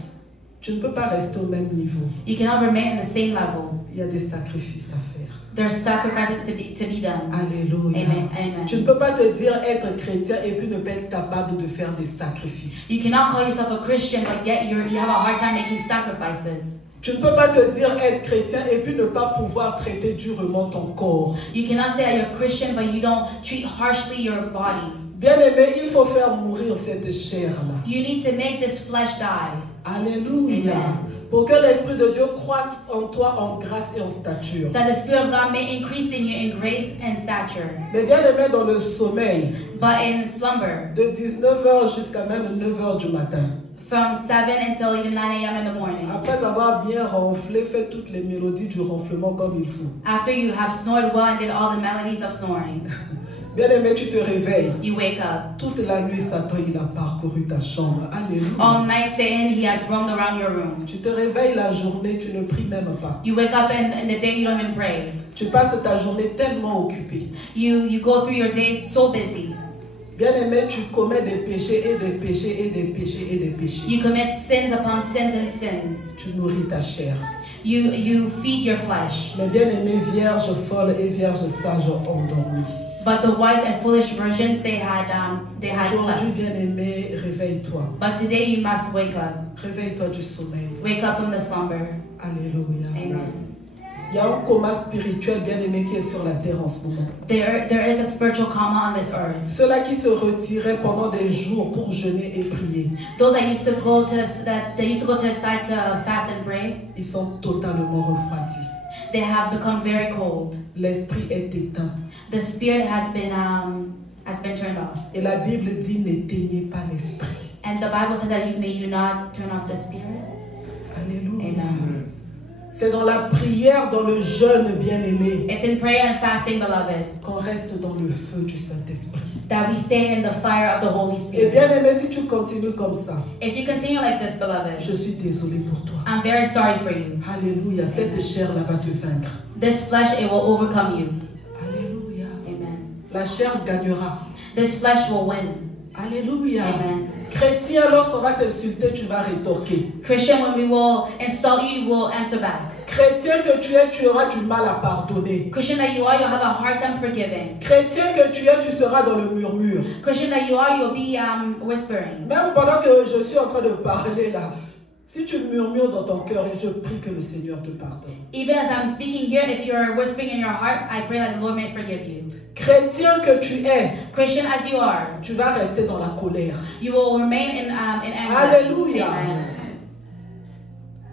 Tu ne peux pas rester au même niveau. You cannot remain in the same level. Il y a des sacrifices à faire. There's sacrifices to be done. Alléluia. Amen. Amen. Tu ne peux pas te dire être chrétien et puis ne pas être capable de faire des sacrifices. You cannot call yourself a Christian, but yet you have a hard time making sacrifices. Tu ne peux pas te dire être chrétien et puis ne pas pouvoir traiter durement ton corps. You cannot say that you're Christian, but you don't treat harshly your body. Bien aimé, il faut faire mourir cette chair-là. You need to make this flesh die. Alléluia. Amen. Pour que l'Esprit de Dieu croître en toi en grâce et en stature. So that the Spirit of God may increase in you in grace and stature. Mais bien aimé, dans le sommeil, But in slumber, de 19h jusqu'à même 9h du matin, from 7 until even 9 a.m. in the morning, après avoir bien ronflé, fait toutes les mélodies du ronflement comme il faut. after you have snored well and did all the melodies of snoring, Bien aimé, tu te réveilles. you wake up. Toute la nuit, Satan, il a parcouru ta chambre. Alléluia. All night, Satan, he has roamed around your room. Tu te réveilles la journée, tu ne pries même pas. You wake up and in the day you don't even pray. Tu passes ta journée tellement occupée. You go through your day so busy. Bien aimé, tu commets des péchés et des péchés et des péchés et des péchés. You commit sins upon sins and sins. Tu nourris ta chair. You feed your flesh. Mais bien aimé, vierge folle et vierge sage endormies. But the wise and foolish virgins, they had Aujourd'hui, slept. bien aimé, réveille-toi. But today you must wake up. Réveille-toi du sommeil. Wake up from the slumber. Alléluia. Amen. Il y a un coma spirituel, bien aimé, qui est sur la terre en ce moment. There is a spiritual coma on this earth. Ceux-là qui se retiraient pendant des jours pour jeûner et prier, Those that used to go to the side to fast and pray, ils sont totalement refroidis. they have become very cold. L'esprit est éteint. The spirit has been turned off. Et la Bible dit, n'éteignez pas l'esprit. And the Bible says that may you not turn off the spirit. Alléluia. Amen. C'est dans la prière, dans le jeûne, bien-aimé, It's in prayer and fasting, beloved, qu'on reste dans le feu du Saint-Esprit. that we stay in the fire of the Holy Et Spirit. bien-aimé, si tu continues comme ça, If you continue like this, beloved, je suis désolé pour toi. I'm very sorry for you. Alléluia, cette chair-là va te vaincre. This flesh, it will overcome you. Alléluia. Amen. La chair gagnera. This flesh will win. Alléluia. Amen. Chrétien, lorsqu'on va t'insulter, tu vas rétorquer. Christian, when we will insult you, you will answer back. Chrétien que tu es, tu auras du mal à pardonner. Christian that you are, you'll have a hard time forgiving. Chrétien que tu es, tu seras dans le murmure. Christian that you are, you'll be whispering. Même pendant que je suis en train de parler là, si tu murmures dans ton cœur, je prie que le Seigneur te pardonne. Even as I'm speaking here, if you're whispering in your heart, I pray that the Lord may forgive you. Chrétien que tu es, Christian as you are, tu vas rester dans la colère. you will remain in anger. Alléluia. Amen.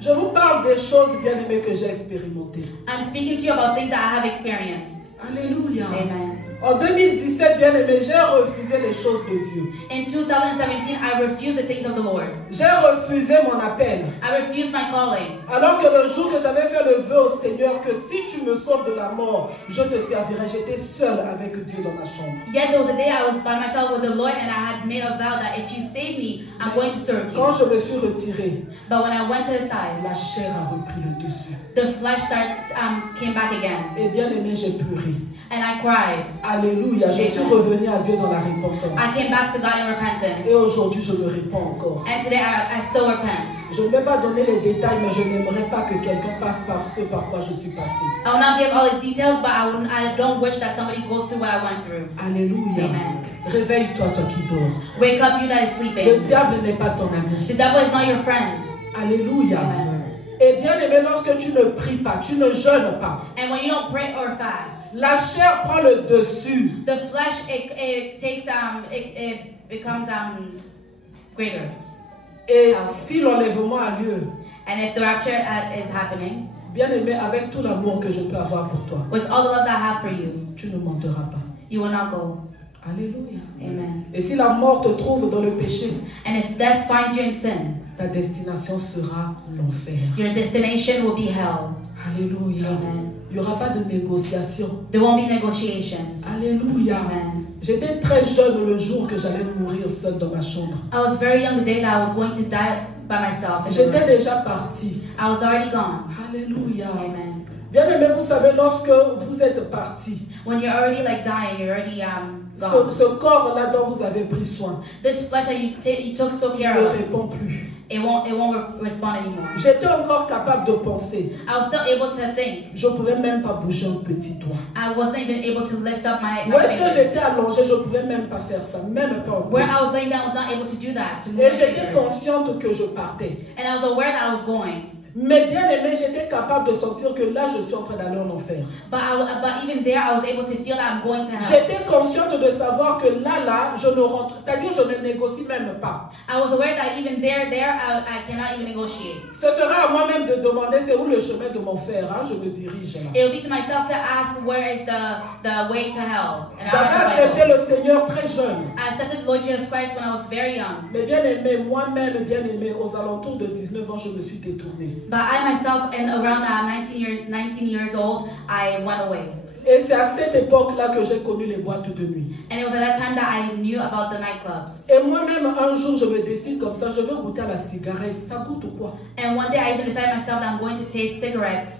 Je vous parle des choses bien aimées que j'ai expérimentées. I'm speaking to you about things that I have experienced. Alléluia. Amen. En 2017, bien aimé, j'ai refusé les choses de Dieu. In 2017, I refused the things of the Lord. J'ai refusé mon appel. I refused my calling. Alors que le jour que j'avais fait le vœu au Seigneur que si tu me sauves de la mort, je te servirai. J'étais seule avec Dieu dans ma chambre. Yet there was a day I was by myself with the Lord and I had made a vow that if you save me, I'm going to serve Quand you. je me suis retirée, But when I went to the side, la chair a repris le dessus. the flesh came back again. Et bien aimé, j'ai pleuré. And I cried. Alléluia, je suis revenue à Dieu dans la repentance. I came back to God in repentance. Et aujourd'hui, je me répands encore. And today I still repent. Je ne vais pas donner les détails, mais je n'aimerais pas que quelqu'un passe par ce par quoi je suis passée. I will not give all the details, but I don't wish that somebody goes through what I went through. Alléluia. Amen. Réveille-toi, toi qui dors. Wake up, you that is Le sleeping. diable n'est pas ton ami. The devil is not your friend. Alléluia. Amen. Et bien aimé, lorsque tu ne pries pas, tu ne jeûnes pas, And when you don't pray or fast, la chair prend le dessus. the flesh it takes it becomes greater. Et si l'enlèvement a lieu, And if the rapture is happening, Bien-aimé, avec tout l'amour que je peux avoir pour toi, with all the love that I have for you, tu ne mentiras pas. you will not go. Alléluia. Amen. Et si la mort te trouve dans le péché, And if death finds you in sin, ta destination sera l'enfer. your destination will be hell. Alléluia. Amen. Il n'y aura pas de négociation. There won't be negotiations. Alléluia. Amen. J'étais très jeune le jour que j'allais mourir seule dans ma chambre. I was very young the day that I was going to die by myself. in the J'étais room. déjà partie. I was already gone. Alléluia. Amen. Bien aimé, vous savez, lorsque vous êtes parti, When you're already like dying, you're already gone. ce corps-là dont vous avez pris soin This flesh that you took so care ne of, répond plus. it won't respond anymore. J'étais encore capable de penser. I was still able to think. Je ne pouvais même pas bouger un petit doigt. I wasn't even able to lift up my Où est-ce que fingers. j'étais allongée, je ne pouvais même pas faire ça, même pas un peu. Where I was laying down, I was not able to do that. To move Et my j'étais fingers. consciente que je partais. And I was aware that I was going. Mais bien aimé, j'étais capable de sentir que là, je suis en train d'aller en enfer. But even there, I was able to feel that I'm going to hell. J'étais consciente de savoir que là, je ne rentre, c'est-à-dire je ne négocie même pas. I was aware that even there, I cannot even negotiate. Ce sera à moi-même de demander c'est où le chemin de mon fer, hein, je me dirige là. It will be to myself to ask where is the way to hell. And J'avais accepté le Seigneur très jeune. I accepted the Lord Jesus Christ when I was very young. Mais bien aimé, moi-même, bien aimé, aux alentours de 19 ans, je me suis détournée. But I myself, and around 19 years old, I went away. Et c'est à cette époque-là que j'ai connu les boîtes de nuit. And it was at that time that I knew about the nightclubs. Et moi-même, un jour, je me décide comme ça, je veux goûter à la cigarette. Ça goûte ou quoi? And one day I even decided myself that I'm going to taste cigarettes.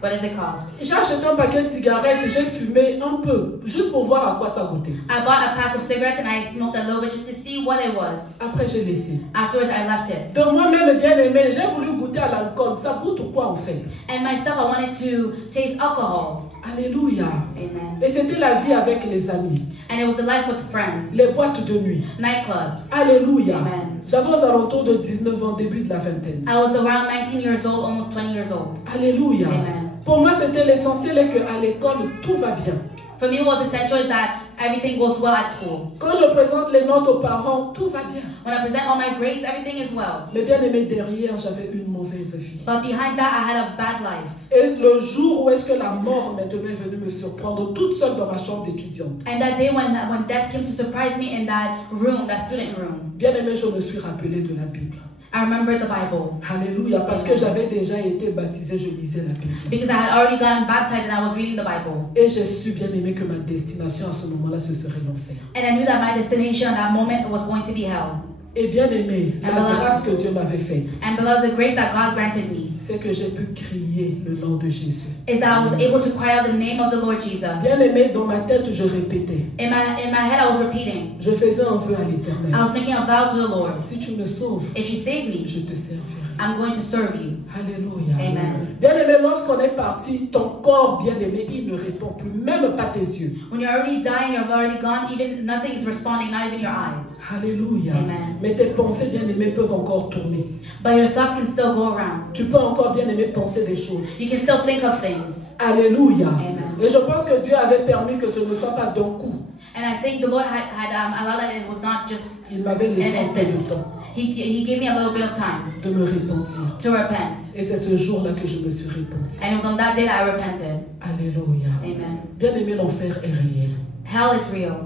What does it cost? J'ai acheté un paquet de cigarettes et j'ai fumé un peu, juste pour voir à quoi ça goûtait. I bought a pack of cigarettes and I smoked a little bit just to see what it was. Après, j'ai laissé. Afterwards, I left it. De moi-même, bien aimé, j'ai voulu goûter à l'alcool. Ça goûte ou quoi en fait? And myself, I wanted to taste alcohol. Alléluia. Amen. Et c'était la vie avec les amis. And it was the life with friends. Les boîtes de nuit. Nightclubs. Alléluia. Amen. J'avais aux alentours de 19 ans, début de la vingtaine. I was around 19 years old, almost 20 years old. Alléluia. Amen. Pour moi, c'était l'essentiel et qu'à l'école, tout va bien. For me, what was essential is that everything goes well at school. Quand je présente les notes aux parents, tout va bien. When I present all my grades, everything is well. Mais bien aimé, derrière, j'avais une mauvaise vie. But behind that, I had a bad life. Et le jour où est-ce que la mort maintenant est venue me surprendre toute seule dans ma chambre d'étudiante, And that day when death came to surprise me in that room, that student room, bien aimé, je me suis rappelé de la Bible. I remembered the Bible. Alléluia, parce que j'avais déjà été baptisé, je lisais la Bible. Because I had already gotten baptized and I was reading the Bible. Et j'ai su, bien aimé, que ma destination à ce moment-là, ce serait l'enfer. And I knew that my destination at that moment was going to be hell. Et bien aimé, la grâce que Dieu m'avait faite, And beloved, the grace that God granted me c'est que j'ai pu crier le nom de Jésus. is that I was able to cry out the name of the Lord Jesus. Bien aimé, dans ma tête, je répétais. In my head, I was repeating. Je faisais un vœu à I l'Éternel. was making a vow to the Lord. Si tu me sauves, If you save me, je te servirai. I'm going to serve you. Alléluia. Amen. Bien aimé, lorsqu'on est parti, ton corps, bien aimé, il ne répond plus, même pas tes yeux. When you're already dying, you're already gone, even nothing is responding, not even your eyes. Alléluia. Amen. Mais tes pensées, bien aimées, peuvent encore tourner. But your thoughts can still go around. Tu peux encore, bien aimé, penser des choses. You can still think of things. Alléluia. Amen. Et je pense que Dieu avait permis que ce ne soit pas d'un coup. And I think the Lord had allowed that it was not just Il m'avait laissé an un peu de instant. temps He gave me a little bit of time de me repentir. to repent. Et c'est ce jour-là que je me suis repenti. And it was on that day that I repented. Alléluia. Amen. Bien aimé, l'enfer est réel. Hell is real.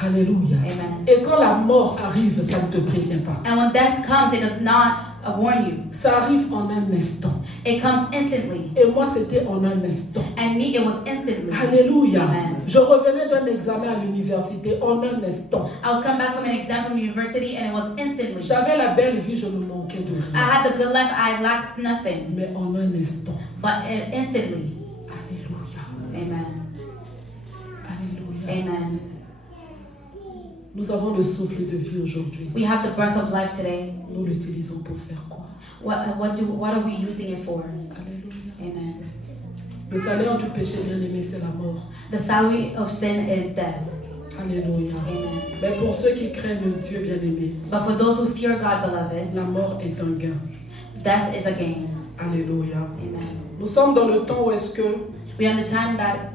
Alléluia. Amen. Et quand la mort arrive, ça ne te prévient pas. And when death comes, it does not warn you. Ça arrive en un instant. It comes instantly. Et moi, c'était en un instant. And me, it was instantly. Alléluia. Amen. Je revenais d'un examen à l'université en un instant. I was coming back from an exam from university and it was instantly. J'avais la belle vie, je ne manquais de I rien. had the good life, I lacked nothing. Mais en un instant. But instantly. Alléluia. Amen. Alléluia. Amen. Nous avons le souffle de vie aujourd'hui. We have the breath of life today. Nous l'utilisons pour faire quoi? What are we using it for? Alléluia. Amen. Le salaire du péché, bien aimé, c'est la mort. The salary of sin is death. Alléluia. Amen. Mais pour ceux qui craignent Dieu, bien aimé, But for those who fear God, beloved, la mort est un gain. death is a gain. Alléluia. Amen. Nous sommes dans le temps où est-ce que We are in the time that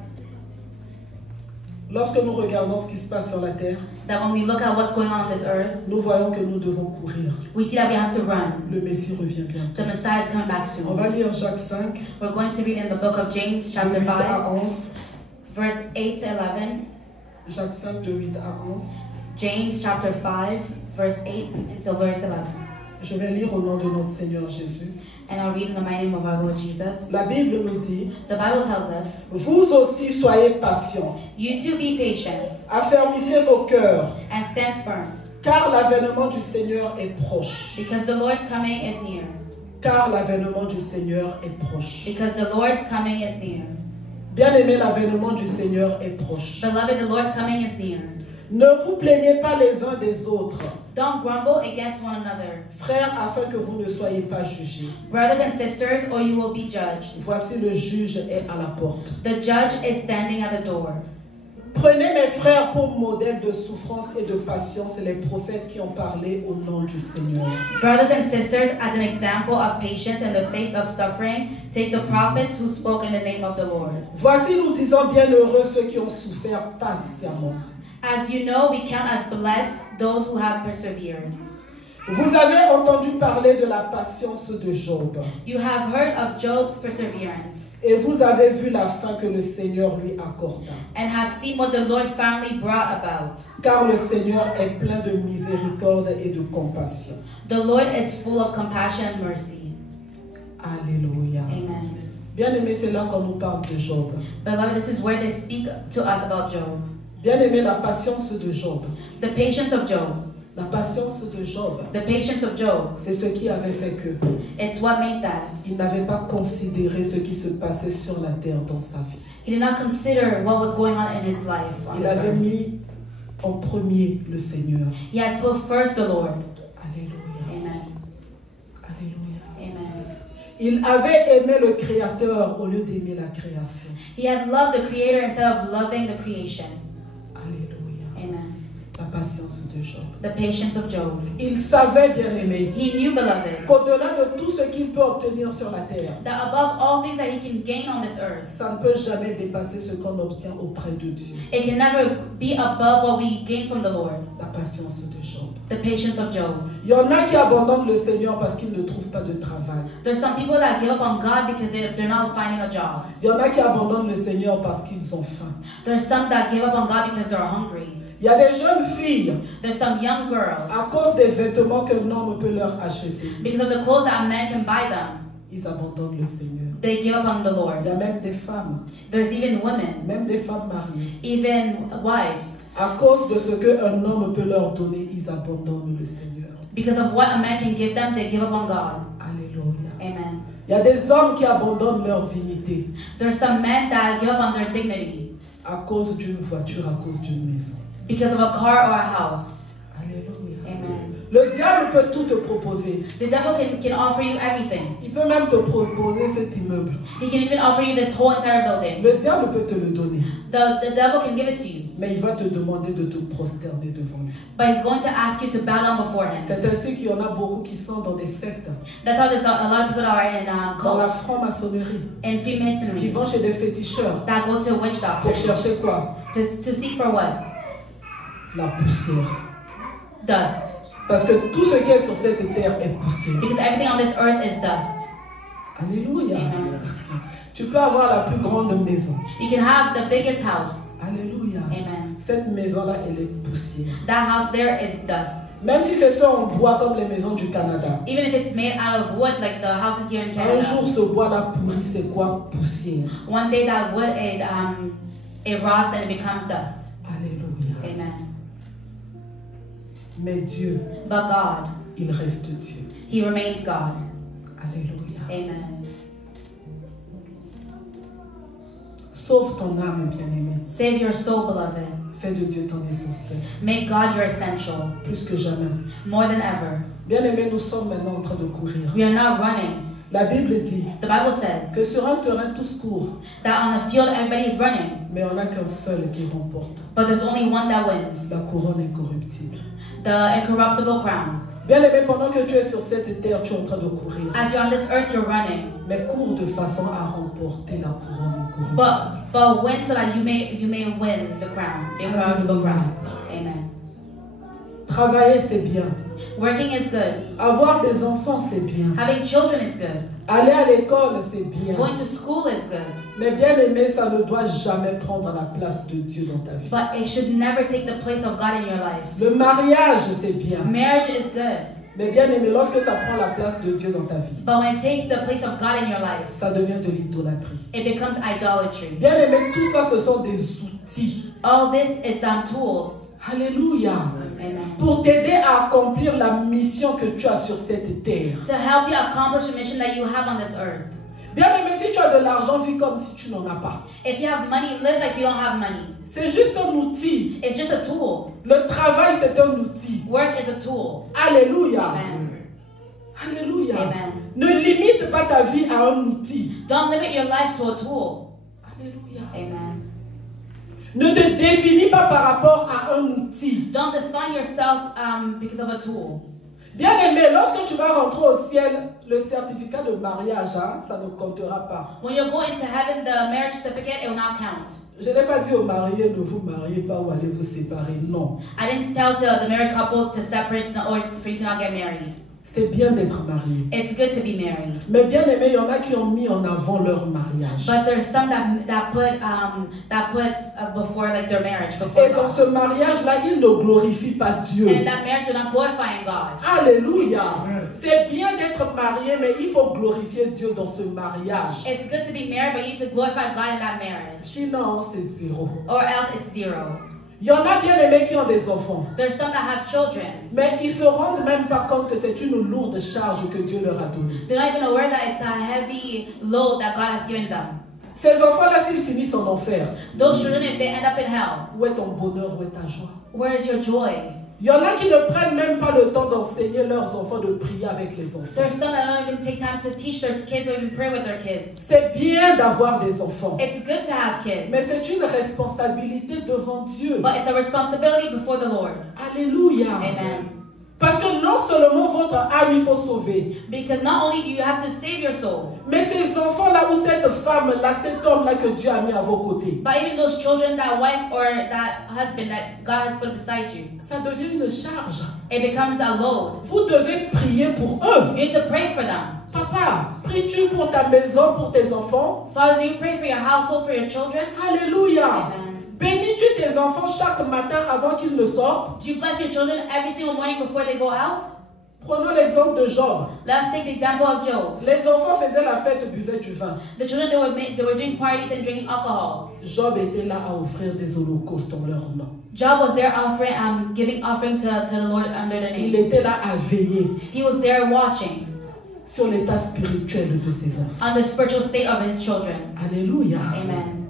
Lorsque nous regardons ce qui se passe sur la terre, that when we look at what's going on this earth, nous voyons que nous devons courir. we see that we have to run. Le Messie revient bientôt. The Messiah is coming back On va soon. lire Jacques 5, We're going to read in the book of James, de chapter 8 à 5, 11. verse 8 to 11. Jacques 5, de 8 à 11. James, chapter 5, verse 8 until verse 11. Je vais lire au nom de notre Seigneur Jésus. And I'll read in the mighty name of our Lord Jesus. La Bible nous dit, The Bible tells us, vous aussi soyez patients, you too be patient affermissez vos cœurs, and stand firm, car l'avènement du Seigneur est proche. because the Lord's coming is near. Car l'avènement du Seigneur est proche. Because the Lord's coming is near. Bien-aimé, l'avènement du Seigneur est proche. Beloved, the Lord's coming is near. Ne vous plaignez pas les uns des autres, Don't grumble against one another, frères, afin que vous ne soyez pas jugés. brothers and sisters, or you will be judged. Voici le juge est à la porte. The judge is standing at the door. Prenez mes frères pour modèle de souffrance et de patience les prophètes qui ont parlé au nom du Seigneur. Brothers and sisters, as an example of patience in the face of suffering, take the prophets who spoke in the name of the Lord. Voici, nous disons bienheureux ceux qui ont souffert patiemment. As you know, we count as blessed those who have persevered. Vous avez entendu parler de la patience de Job, You have heard of Job's perseverance, et vous avez vu la fin que le Seigneur lui accorda. and have seen what the Lord finally brought about. Car le Seigneur est plein de miséricorde et de compassion. The Lord is full of compassion and mercy. Alléluia. Amen. Bien-aimé, c'est là qu'on nous parle de Job. Beloved, this is where they speak to us about Job. Bien-aimé, la patience de Job. The patience of Job. La patience de Job, The patience of Job. c'est ce qui avait fait que It's what made that. il n'avait pas considéré ce qui se passait sur la terre dans sa vie. He did not consider what was going on in his life on Il this avait earth. mis en premier le Seigneur. He had put first the Lord. Alléluia. Amen. Alléluia. Amen. Il avait aimé le Créateur au lieu d'aimer la création. He had loved the Creator instead of loving the creation. Alléluia. Amen. La patience de Job. The patience of Job. Il savait, bien-aimé, He knew, beloved, qu'au-delà de tout ce qu'il peut obtenir sur la terre, that above all things that he can gain on this earth, ça ne peut jamais dépasser ce qu'on obtient auprès de Dieu. it can never be above what we gain from the Lord. La patience de Job. The patience of Job. Il y en a qui abandonnent le Seigneur parce qu'ils ne trouvent pas de travail. There's some people that give up on God because they're not finding a job. Il y en a qui abandonnent le Seigneur parce qu'ils ont faim. There's some that give up on God because they're hungry. Il y a des jeunes filles, There's some young girls, à cause des vêtements qu'un homme peut leur acheter, because of the clothes that a man can buy them, ils abandonnent le Seigneur. they give up on the Il Lord. y a même des femmes, There's even women, même des femmes mariées. even wives, À cause de ce qu'un homme peut leur donner, ils abandonnent le Seigneur. because of what a man can give them, they give up on God. Alléluia. Amen. Il y a des hommes qui abandonnent leur dignité There's some men that give up on their dignity à cause d'une voiture, à cause d'une maison. because of a car or a house. Alléluia. Amen. Le diable peut tout te proposer. The devil can offer you everything. Il peut même te proposer cet immeuble. He can even offer you this whole entire building. Le diable peut te le donner. The devil can give it to you, Mais il va te demander de te prosterner devant lui. but he's going to ask you to bow down before him. C'est ainsi qu'il y en a beaucoup qui sont dans des sectes, That's how there's a lot of people that are in dans la cults, franc-maçonnerie, in qui Freemasonry, vont chez des féticheurs that go to witch pour doctors chercher quoi? to seek for what? La poussière. Dust. Parce que tout ce qui est sur cette terre est poussière. Because everything on this earth is dust. Alléluia. Amen. Tu peux avoir la plus grande maison. You can have the biggest house. Alléluia. Amen. Cette maison-là, elle est poussière. That house there is dust. Même si c'est fait en bois comme les maisons du Canada. Even if it's made out of wood like the houses here in Un jour, Canada. ce bois-là pourri, c'est quoi? Poussière. One day that wood, it rots and it becomes dust. Alléluia. Amen. Mais Dieu, But God, il reste Dieu. He remains God. Alléluia. Amen. Sauve ton âme, bien-aimé. Save your soul, beloved. Fais de Dieu ton essentiel. Make God your essential. Plus que jamais. More than ever. Bien-aimé, nous sommes maintenant en train de courir. We are not running. La Bible dit The Bible says que sur un terrain tous courent, that on the field everybody is running, mais on n'a qu'un seul qui remporte. but there's only one that wins. La couronne incorruptible. The incorruptible crown. Bien-aimé, pendant que tu es sur cette terre, tu es en train de courir. As you're on this earth, you're running. Mais cours de façon à remporter la couronne incorruptible. But but win so that you may win the crown, the incorruptible crown. Amen. Travailler, c'est bien. Working is good. Avoir des enfants, c'est bien. Having children is good. Aller à l'école, c'est bien. Going to school is good. Mais bien aimé, ça ne doit jamais prendre la place de Dieu dans ta vie. But it should never take the place of God in your life. Le mariage, c'est bien. Marriage is good. Mais bien aimé, lorsque ça prend la place de Dieu dans ta vie, But when it takes the place of God in your life, ça devient de l'idolâtrie. it becomes idolatry. Bien aimé, tout ça, ce sont des outils. All this is tools. Alléluia. Amen. Pour t'aider à accomplir la mission que tu as sur cette terre. To help you accomplish the mission that you have on this earth. Bien aimé, si tu as de l'argent, vis comme si tu n'en as pas. If you have money, live like you don't have money. C'est juste un outil. It's just a tool. Le travail, c'est un outil. Work is a tool. Alléluia. Amen. Alléluia. Amen. Ne limite pas ta vie à un outil. Don't limit your life to a tool. Alléluia. Amen. Ne te définis pas par rapport à un outil. Don't define yourself because of a tool. Bien aimé, lorsque tu vas rentrer au ciel, le certificat de mariage, ça ne comptera pas. When you go into heaven, the marriage certificate, it will not count. Je n'ai pas dit aux mariés, ne vous mariez pas ou allez vous séparer. Non. I didn't tell the married couples to separate or for you to not get married. C'est bien d'être marié. It's good to be married. Mais bien aimé, il y en a qui ont mis en avant leur mariage. But there's some that put before like their marriage before Et dans God. ce mariage-là, ils ne glorifient pas Dieu. And in that marriage, they're not glorifying God. Alléluia. C'est bien d'être marié, mais il faut glorifier Dieu dans ce mariage. It's good to be married, but you need to glorify God in that marriage. Sinon, c'est zéro. Or else it's zero. Il y en a bien aimés qui ont des enfants, There's some that have children. mais ils ne se rendent même pas compte que c'est une lourde charge que Dieu leur a donnée. They're not even aware that it's a heavy load that God has given them. Ces enfants-là, s'ils finissent en enfer, Those children, if they end up in hell, où est ton bonheur, où est ta joie? where is your joy? Il y en a qui ne prennent même pas le temps d'enseigner leurs enfants de prier avec les enfants. There's some that don't even take time to teach their kids or even pray with their kids. C'est bien d'avoir des enfants, It's good to have kids, mais c'est une responsabilité devant Dieu. but it's a responsibility before the Lord. Alléluia. Amen. Parce que non seulement votre âme, il faut sauver, Because not only do you have to save your soul, mais ces enfants-là ou cette femme-là, cet homme-là que Dieu a mis à vos côtés, but even those children, that wife or that husband that God has put beside you, ça devient une charge. it becomes a load. Vous devez prier pour eux. You need to pray for them. Papa, pries-tu pour ta maison, pour tes enfants? Father, do you pray for your household, for your children? Alléluia. Amen. Bénis-tu tes enfants chaque matin avant qu'ils ne sortent? Do you bless your children every single morning before they go out? Prenons l'exemple de Job. Let's take the example of Job. Les enfants faisaient la fête, buvaient du vin. The children, they were doing parties and drinking alcohol. Job était là à offrir des holocaustes en leur nom. Job was there offering, giving offering to the Lord under the Il name. était là à veiller He was there watching sur l'état spirituel de ses enfants. on the spiritual state of his children. Alléluia. Amen.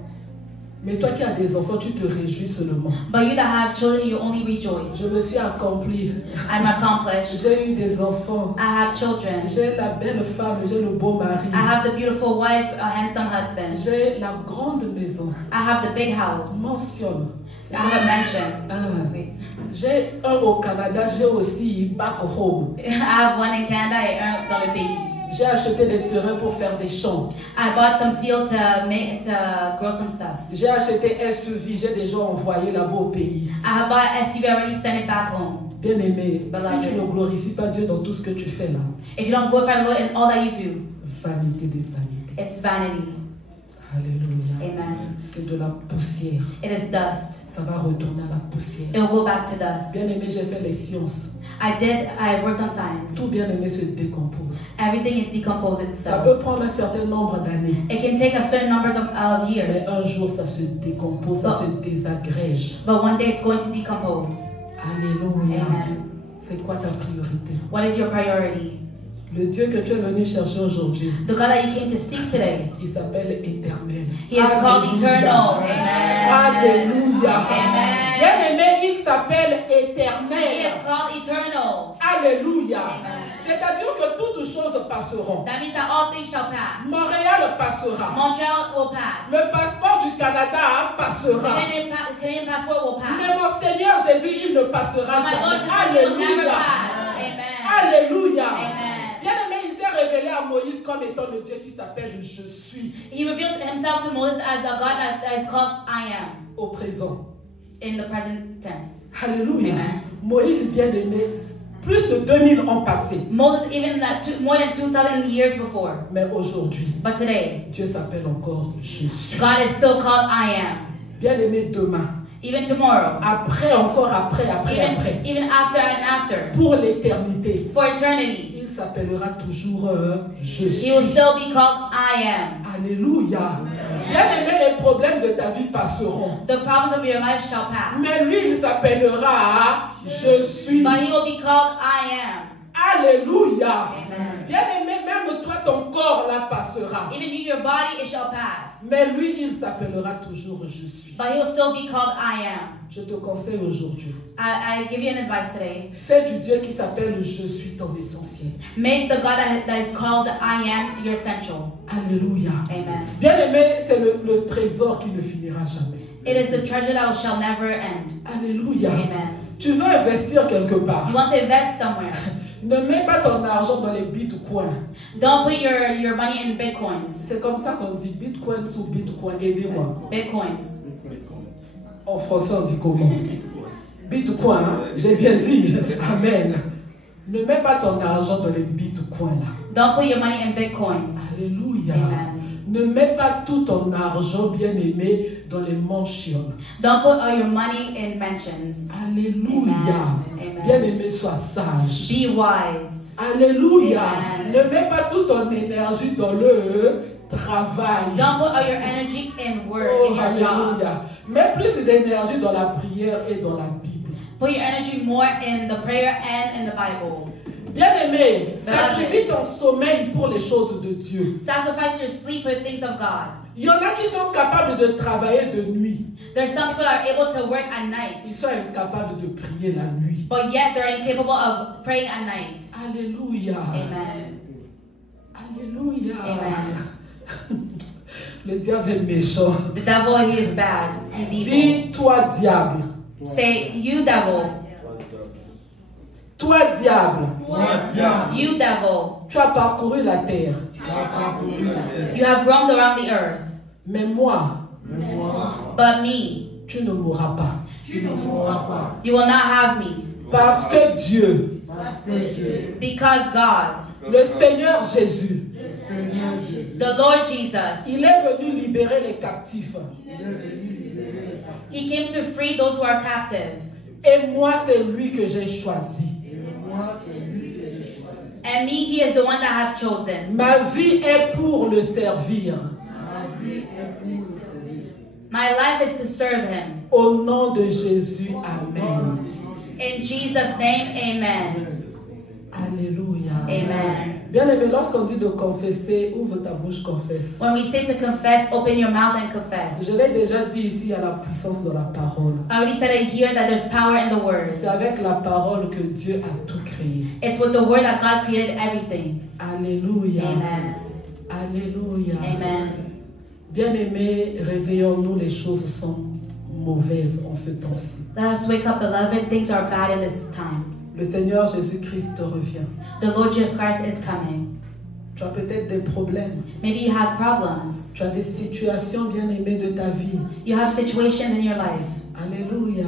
Mais toi qui as des enfants, tu te réjouis seulement. But you that have children, you only rejoice. Je me suis accompli. I'm accomplished. J'ai eu des enfants. I have children. J'ai la belle femme, j'ai le beau mari. I have the beautiful wife, a handsome husband. J'ai la grande maison. I have the big house. Mentionne. I have a mansion. Ah. Wait. J'ai un au Canada, j'ai aussi back home. I have one in Canada et un dans le pays. J'ai acheté des terrains pour faire des champs. I bought some field to grow some stuff. J'ai acheté SUV, j'ai déjà envoyé là-bas au pays. I have bought SUV already, sent it back home. Bien aimé, Beloved. si tu ne glorifies pas Dieu dans tout ce que tu fais là, If you don't glorify the Lord in all that you do, vanité des vanités. it's vanity. Alléluia. Amen. C'est de la poussière. It is dust. Ça va retourner à la poussière. It will go back to dust. Bien aimé, j'ai fait les sciences. I worked on science. Tout bien aimé se décompose. Everything it decomposes Ça itself. peut prendre un certain nombre d'années. It can take a certain numbers of Mais years, un jour, ça se décompose, ça se désagrège. but one day it's going to decompose. Alléluia. Amen. C'est quoi ta priorité? What is your priority? Le Dieu que tu es venu chercher aujourd'hui, The God that you came to seek today, il s'appelle Éternel. He is called Alléluia. eternal. Amen. Alléluia. Amen. Bien aimé, il s'appelle He Éternel. is called eternal. Alléluia. Amen. C'est-à-dire que toutes choses passeront. That means that all things shall pass. Montréal passera. Montreal will pass. Le passeport du Canada The passera. Canadian passport will Mais pass. mon Seigneur Jésus, il ne passera But my Lord jamais. Jesus will never Alléluia. pass. Amen. Alléluia. Amen. Bien aimé, il s'est révélé à Moïse comme étant le Dieu qui s'appelle Je suis He revealed himself to Moses as a God that is called I am au présent. in the present tense. Alléluia. Amen. Moïse bien-aimé, plus de 2000 ans passés. Moses even more than 2,000 years before. Mais aujourd'hui, But today, Dieu s'appelle encore Je suis. God is still called I am. Bien-aimé, demain, Even tomorrow. après, encore après, après. Even after and after. Pour l'éternité, For eternity. il s'appellera toujours Je suis. He will still be called I am. Alléluia. Bien-aimé, les problèmes de ta vie passeront. The problems of your life shall pass. Mais lui, il s'appellera Je suis. But he will be called I am. Alléluia. Amen. Bien-aimé, même toi, ton corps là passera. Even you, your body, it shall pass. Mais lui, il s'appellera toujours Je suis. But he will still be called I am. Je te conseille aujourd'hui, I give you an advice today. fais du Dieu qui s'appelle Je suis ton essentiel. Make the God that is called I am your essential. Alléluia. Amen. Bien-aimé, c'est le trésor qui ne finira jamais. It is the treasure that shall never end. Alléluia. Amen. Tu veux investir quelque part. You want to invest somewhere. Ne mets pas ton argent dans les bitcoins. Don't put your money in bitcoins. C'est comme ça qu'on dit bitcoin ou bitcoin. Aidez-moi. Bitcoins. En français, on dit comment? Bitcoin, hein? J'ai bien dit. Amen. Ne mets pas ton argent dans les bitcoins là. Don't put your money in bitcoins. Alléluia. Amen. Ne mets pas tout ton argent, bien-aimé, dans les mansions. Don't put all your money in mansions. Alléluia. Amen. Bien-aimé, sois sage. Be wise. Alléluia. Amen. Ne mets pas toute ton énergie dans le travail. Don't put all your energy in work, Oh, in your job. alléluia. Mets plus d'énergie dans la prière et dans la Bible. Put your energy more in the prayer and in the Bible. Bien-aimé, sacrifie ton sommeil pour les choses de Dieu. Sacrifice your sleep for the things of God. Il y en a qui sont capables de travailler de nuit. There's some people that are able to work at night, Ils sont incapables de prier la nuit. but yet they're incapable of praying at night. Alléluia. Amen. Alléluia. Amen. Le diable est méchant. The devil, he is bad. He's evil. Dis, toi diable. Say, you devil. Toi diable. You devil. Tu as parcouru la terre. You have roamed around the earth. Mais moi, But me, tu ne mourras pas. you will not have me. Parce que Dieu, Because God, le Seigneur Jésus, the Lord Jesus, il est venu libérer les captifs. he came to free those who are captive. Et moi, c'est lui que j'ai choisi. And me, he is the one that I have chosen. Ma vie est pour le servir. My life is to serve him. Au nom de Jésus, Amen. In Jesus' name, amen. Alléluia. Amen. Bien aimé, lorsqu'on dit de confesser, ouvre ta bouche, confesse. When we say to confess, open your mouth and confess. Je l'ai déjà dit ici, il y a la puissance dans la parole. I already said it here that there's power in the word. C'est avec la parole que Dieu a tout créé. It's with the word that God created everything. Alléluia. Amen. Alléluia. Amen. Bien-aimés, réveillons-nous, les choses sont mauvaises en ce temps-ci. Let us wake up, beloved. Things are bad in this time. Le Seigneur Jésus-Christ revient. The Lord Jesus Christ is coming. Tu as peut-être des problèmes. Maybe you have problems. Tu as des situations bien-aimées de ta vie. You have situations in your life. Alléluia.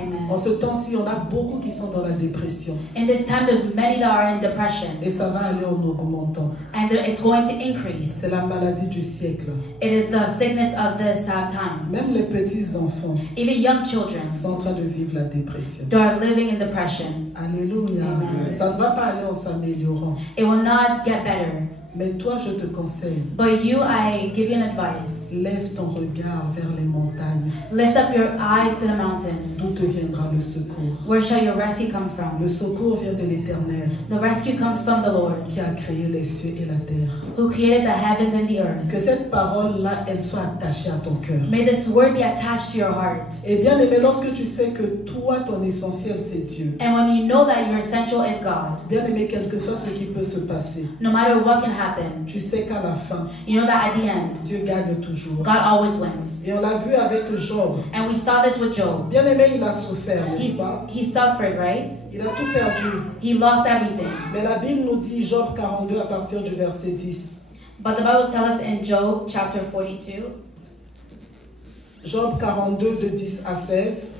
Amen. En ce temps-ci, on a beaucoup qui sont dans la dépression. In this time, there's many that are in depression. Et ça va aller en augmentant. And it's going to increase. C'est la maladie du siècle. It is the sickness of this time. Même les petits enfants Even young children, sont en train de vivre la dépression. they are living in depression. Alléluia. Amen. Ça ne va pas aller en s'améliorant. It will not get better. Mais toi, je te conseille, But you, I give you an advice. lève ton regard vers les montagnes. Lift up your eyes to the mountain. D'où te viendra le secours? Where shall your rescue come from? Le secours vient de l'Éternel The rescue comes from the Lord, qui a créé les cieux et la terre. who created the heavens and the earth. Que cette parole-là, elle soit attachée à ton cœur. May this word be attached to your heart. Et bien aimé, lorsque tu sais que toi, ton essentiel, c'est Dieu. And when you know that your essential is God, Bien aimé, quel que soit ce qui peut se passer, no matter what can happen, happen? Tu sais qu'à la fin, You know that at the end, Dieu gagne toujours. God always wins. Et on l'a vu avec Job. And we saw this with Job. Bien aimé, il a souffert, n'est-ce pas? He suffered, right? Il a tout perdu. He lost everything. Mais la Bible nous dit, Job 42 à partir du verset 10. But the Bible tells us in Job chapter 42, Job 42 de 10 à 16.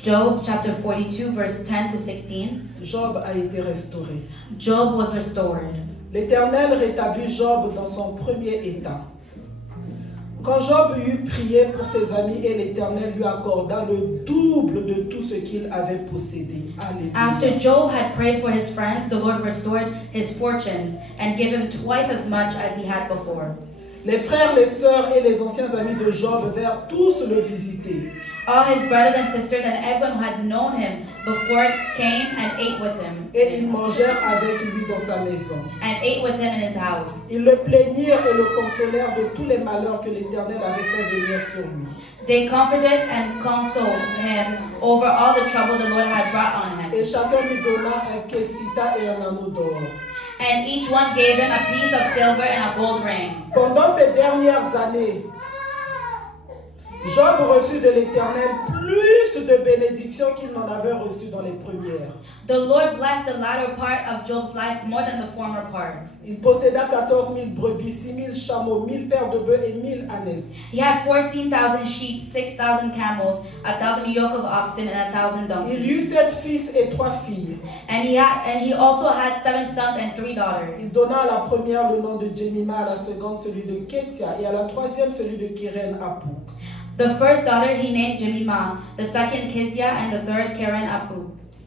Job chapter 42 verse 10 to 16, Job a été restauré. Job was restored. L'Éternel rétablit Job dans son premier état. Quand Job eut prié pour ses amis et l'Éternel lui accorda le double de tout ce qu'il avait possédé. Alléluia. After Job had prayed for his friends, the Lord restored his fortunes and gave him twice as much as he had before. Les frères, les sœurs et les anciens amis de Job vinrent tous le visiter. All his brothers and sisters and everyone who had known him before came and ate with him. Et ils mangèrent avec lui dans sa maison. And ate with him in his house. Ils le plaignirent et le consolèrent de tous les malheurs que l'Éternel avait fait venir sur lui. They comforted and consoled him over all the trouble the Lord had brought on him. Et chacun lui donna un kessita et un anneau d'or. And each one gave him a piece of silver and a gold ring. Pendant ces dernières années, Job reçut de l'Éternel plus de bénédictions qu'il n'en avait reçu dans les premières. The Lord blessed the latter part of Job's life more than the former part. Il posséda 14 000 brebis, 6 000 chameaux, 1000 paires de bœufs et 1000 ânesses. He had 14,000 sheep, 6,000 camels, 1,000 yoke of oxen, and 1,000 Il eut donkeys. 7 fils et 3 filles. And he also had 7 sons and 3 Il daughters. donna à la première le nom de Jemima, à la seconde celui de Ketia et à la troisième celui de Kiren Apuk. The first daughter he named Jemima, the second Kizia, and the third Karen Apu.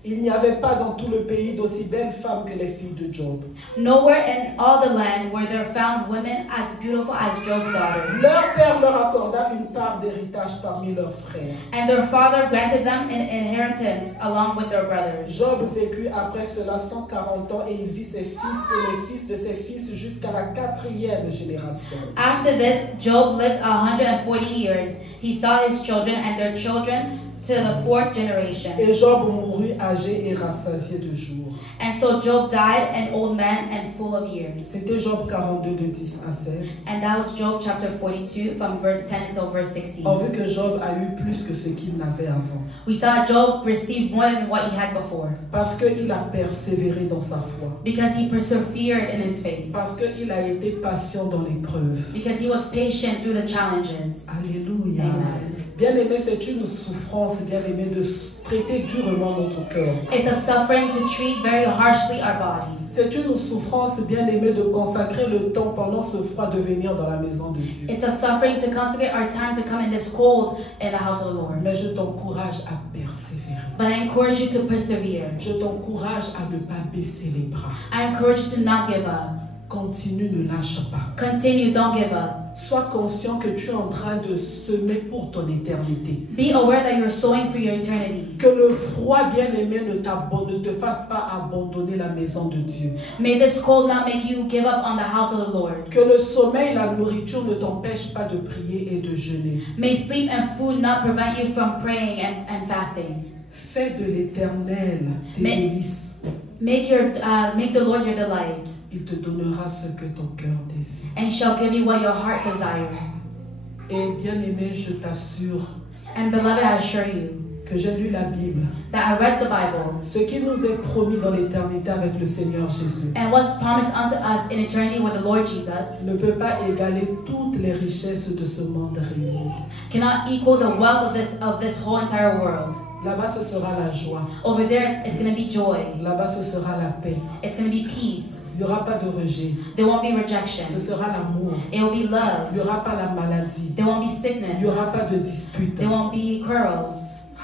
Il n'y avait pas dans tout le pays d'aussi belles femmes que les filles de Job. Nowhere in all the land were there found women as beautiful as Job's daughters. Leur père leur accorda une part d'héritage parmi leurs frères. And their father granted them an inheritance along with their brothers. Job vécut après cela 140 ans et il vit ses fils et les fils de ses fils jusqu'à la 4e génération. After this, Job lived 140 years. He saw his children and their children to the 4th generation. Et Job mourut âgé et rassasié de jours. And so Job died an old man and full of years. C'était Job 42 de 10 à 16. And that was Job chapter 42 from verse 10 until verse 16. On vit que Job a eu plus que ce qu'il n'avait avant. We saw Job receive more than what he had before. Parce qu'il a persévéré dans sa foi. Because he persevered in his faith. Parce qu'il a été patient dans l'épreuve. Because he was patient through the challenges. Alléluia. Amen. Bien-aimé, c'est une souffrance, bien-aimé, de traiter durement notre cœur. It's a suffering to treat very harshly our body. C'est une souffrance, bien-aimé, de consacrer le temps pendant ce froid de venir dans la maison de Dieu. It's a suffering to consecrate our time to come in this cold in the house of the Lord. Mais je t'encourage à persévérer. But I encourage you to persevere. Je t'encourage à ne pas baisser les bras. I encourage you to not give up. Continue, ne lâche pas. Continue, don't give up. Sois conscient que tu es en train de semer pour ton éternité. Be aware that you're sowing for your eternity. Que le froid, bien-aimé, ne te fasse pas abandonner la maison de Dieu. May this cold not make you give up on the house of the Lord. Que le sommeil, la nourriture ne t'empêche pas de prier et de jeûner. May sleep and food not prevent you from praying and fasting. Fais de l'Éternel tes Mais- délices. Make the Lord your delight, Il te donnera ce que ton cœur désire. and He shall give you what your heart desires. Et bien-aimé, je t'assure And beloved, I assure you que j'ai lu la Bible. that I read the Bible, Ce qui nous est promis dans l'éternité avec le Seigneur Jésus and what's promised unto us in eternity with the Lord Jesus ne peut pas égaler toutes les richesses de ce monde réuni. cannot equal the wealth of this whole entire world. Là-bas, ce sera la joie. Over there, it's going to be joy. Là-bas, ce sera la paix. It's going to be peace. Il n'y aura pas de rejet. There won't be rejection. Ce sera l'amour. It will be Il love. n'y aura pas la maladie. There won't be Il sickness. n'y aura pas de dispute. There won't be quarrels.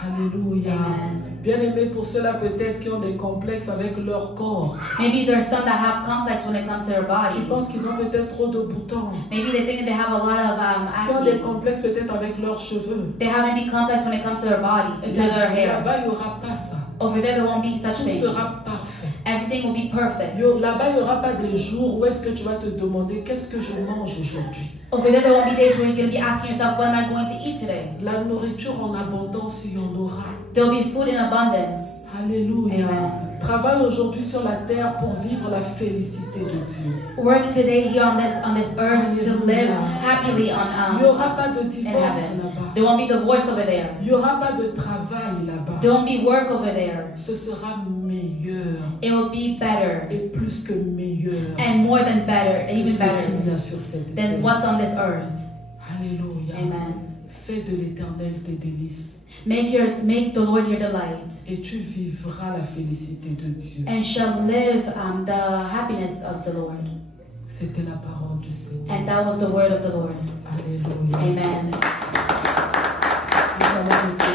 Alléluia. Amen. Bien-aimés, pour ceux-là peut-être qui ont des complexes avec leur corps, Maybe there's some that have complex when it comes to their body. qui pensent qu'ils ont peut-être trop de boutons, Maybe they think they have a lot of qui ont des acne. complexes peut-être avec leurs cheveux. They have maybe complex when it comes to their body, to their hair. Là-bas, il n'y aura pas ça. Over there won't be such Tout things. sera parfait. Everything will be perfect. Là-bas, il n'y aura pas des jours où est-ce que tu vas te demander qu'est-ce que je mange aujourd'hui. Over there won't be days where you're going to be asking yourself, what am I going to eat today? La nourriture en abondance, il y en aura. There'll be food in abundance. Alléluia. Amen. Travaille aujourd'hui sur la terre pour vivre la félicité de Dieu. Work today here on this earth to live happily Il n'y on aura pas de divorce heaven. là-bas. There won't be divorce over there. Il n'y aura pas de travail là-bas. There won't be work over there. Ce sera meilleur It will be better et plus que meilleur and more than better, and que even ce qu'il better y a sur cette than terre. what's on this earth. Alléluia. Amen. Fais de l'Éternel tes délices Make the Lord your delight, et tu vivras la félicité de Dieu. and shall live the happiness of the Lord. C'était la parole du Seigneur. And that was the word of the Lord. Alléluia. Amen.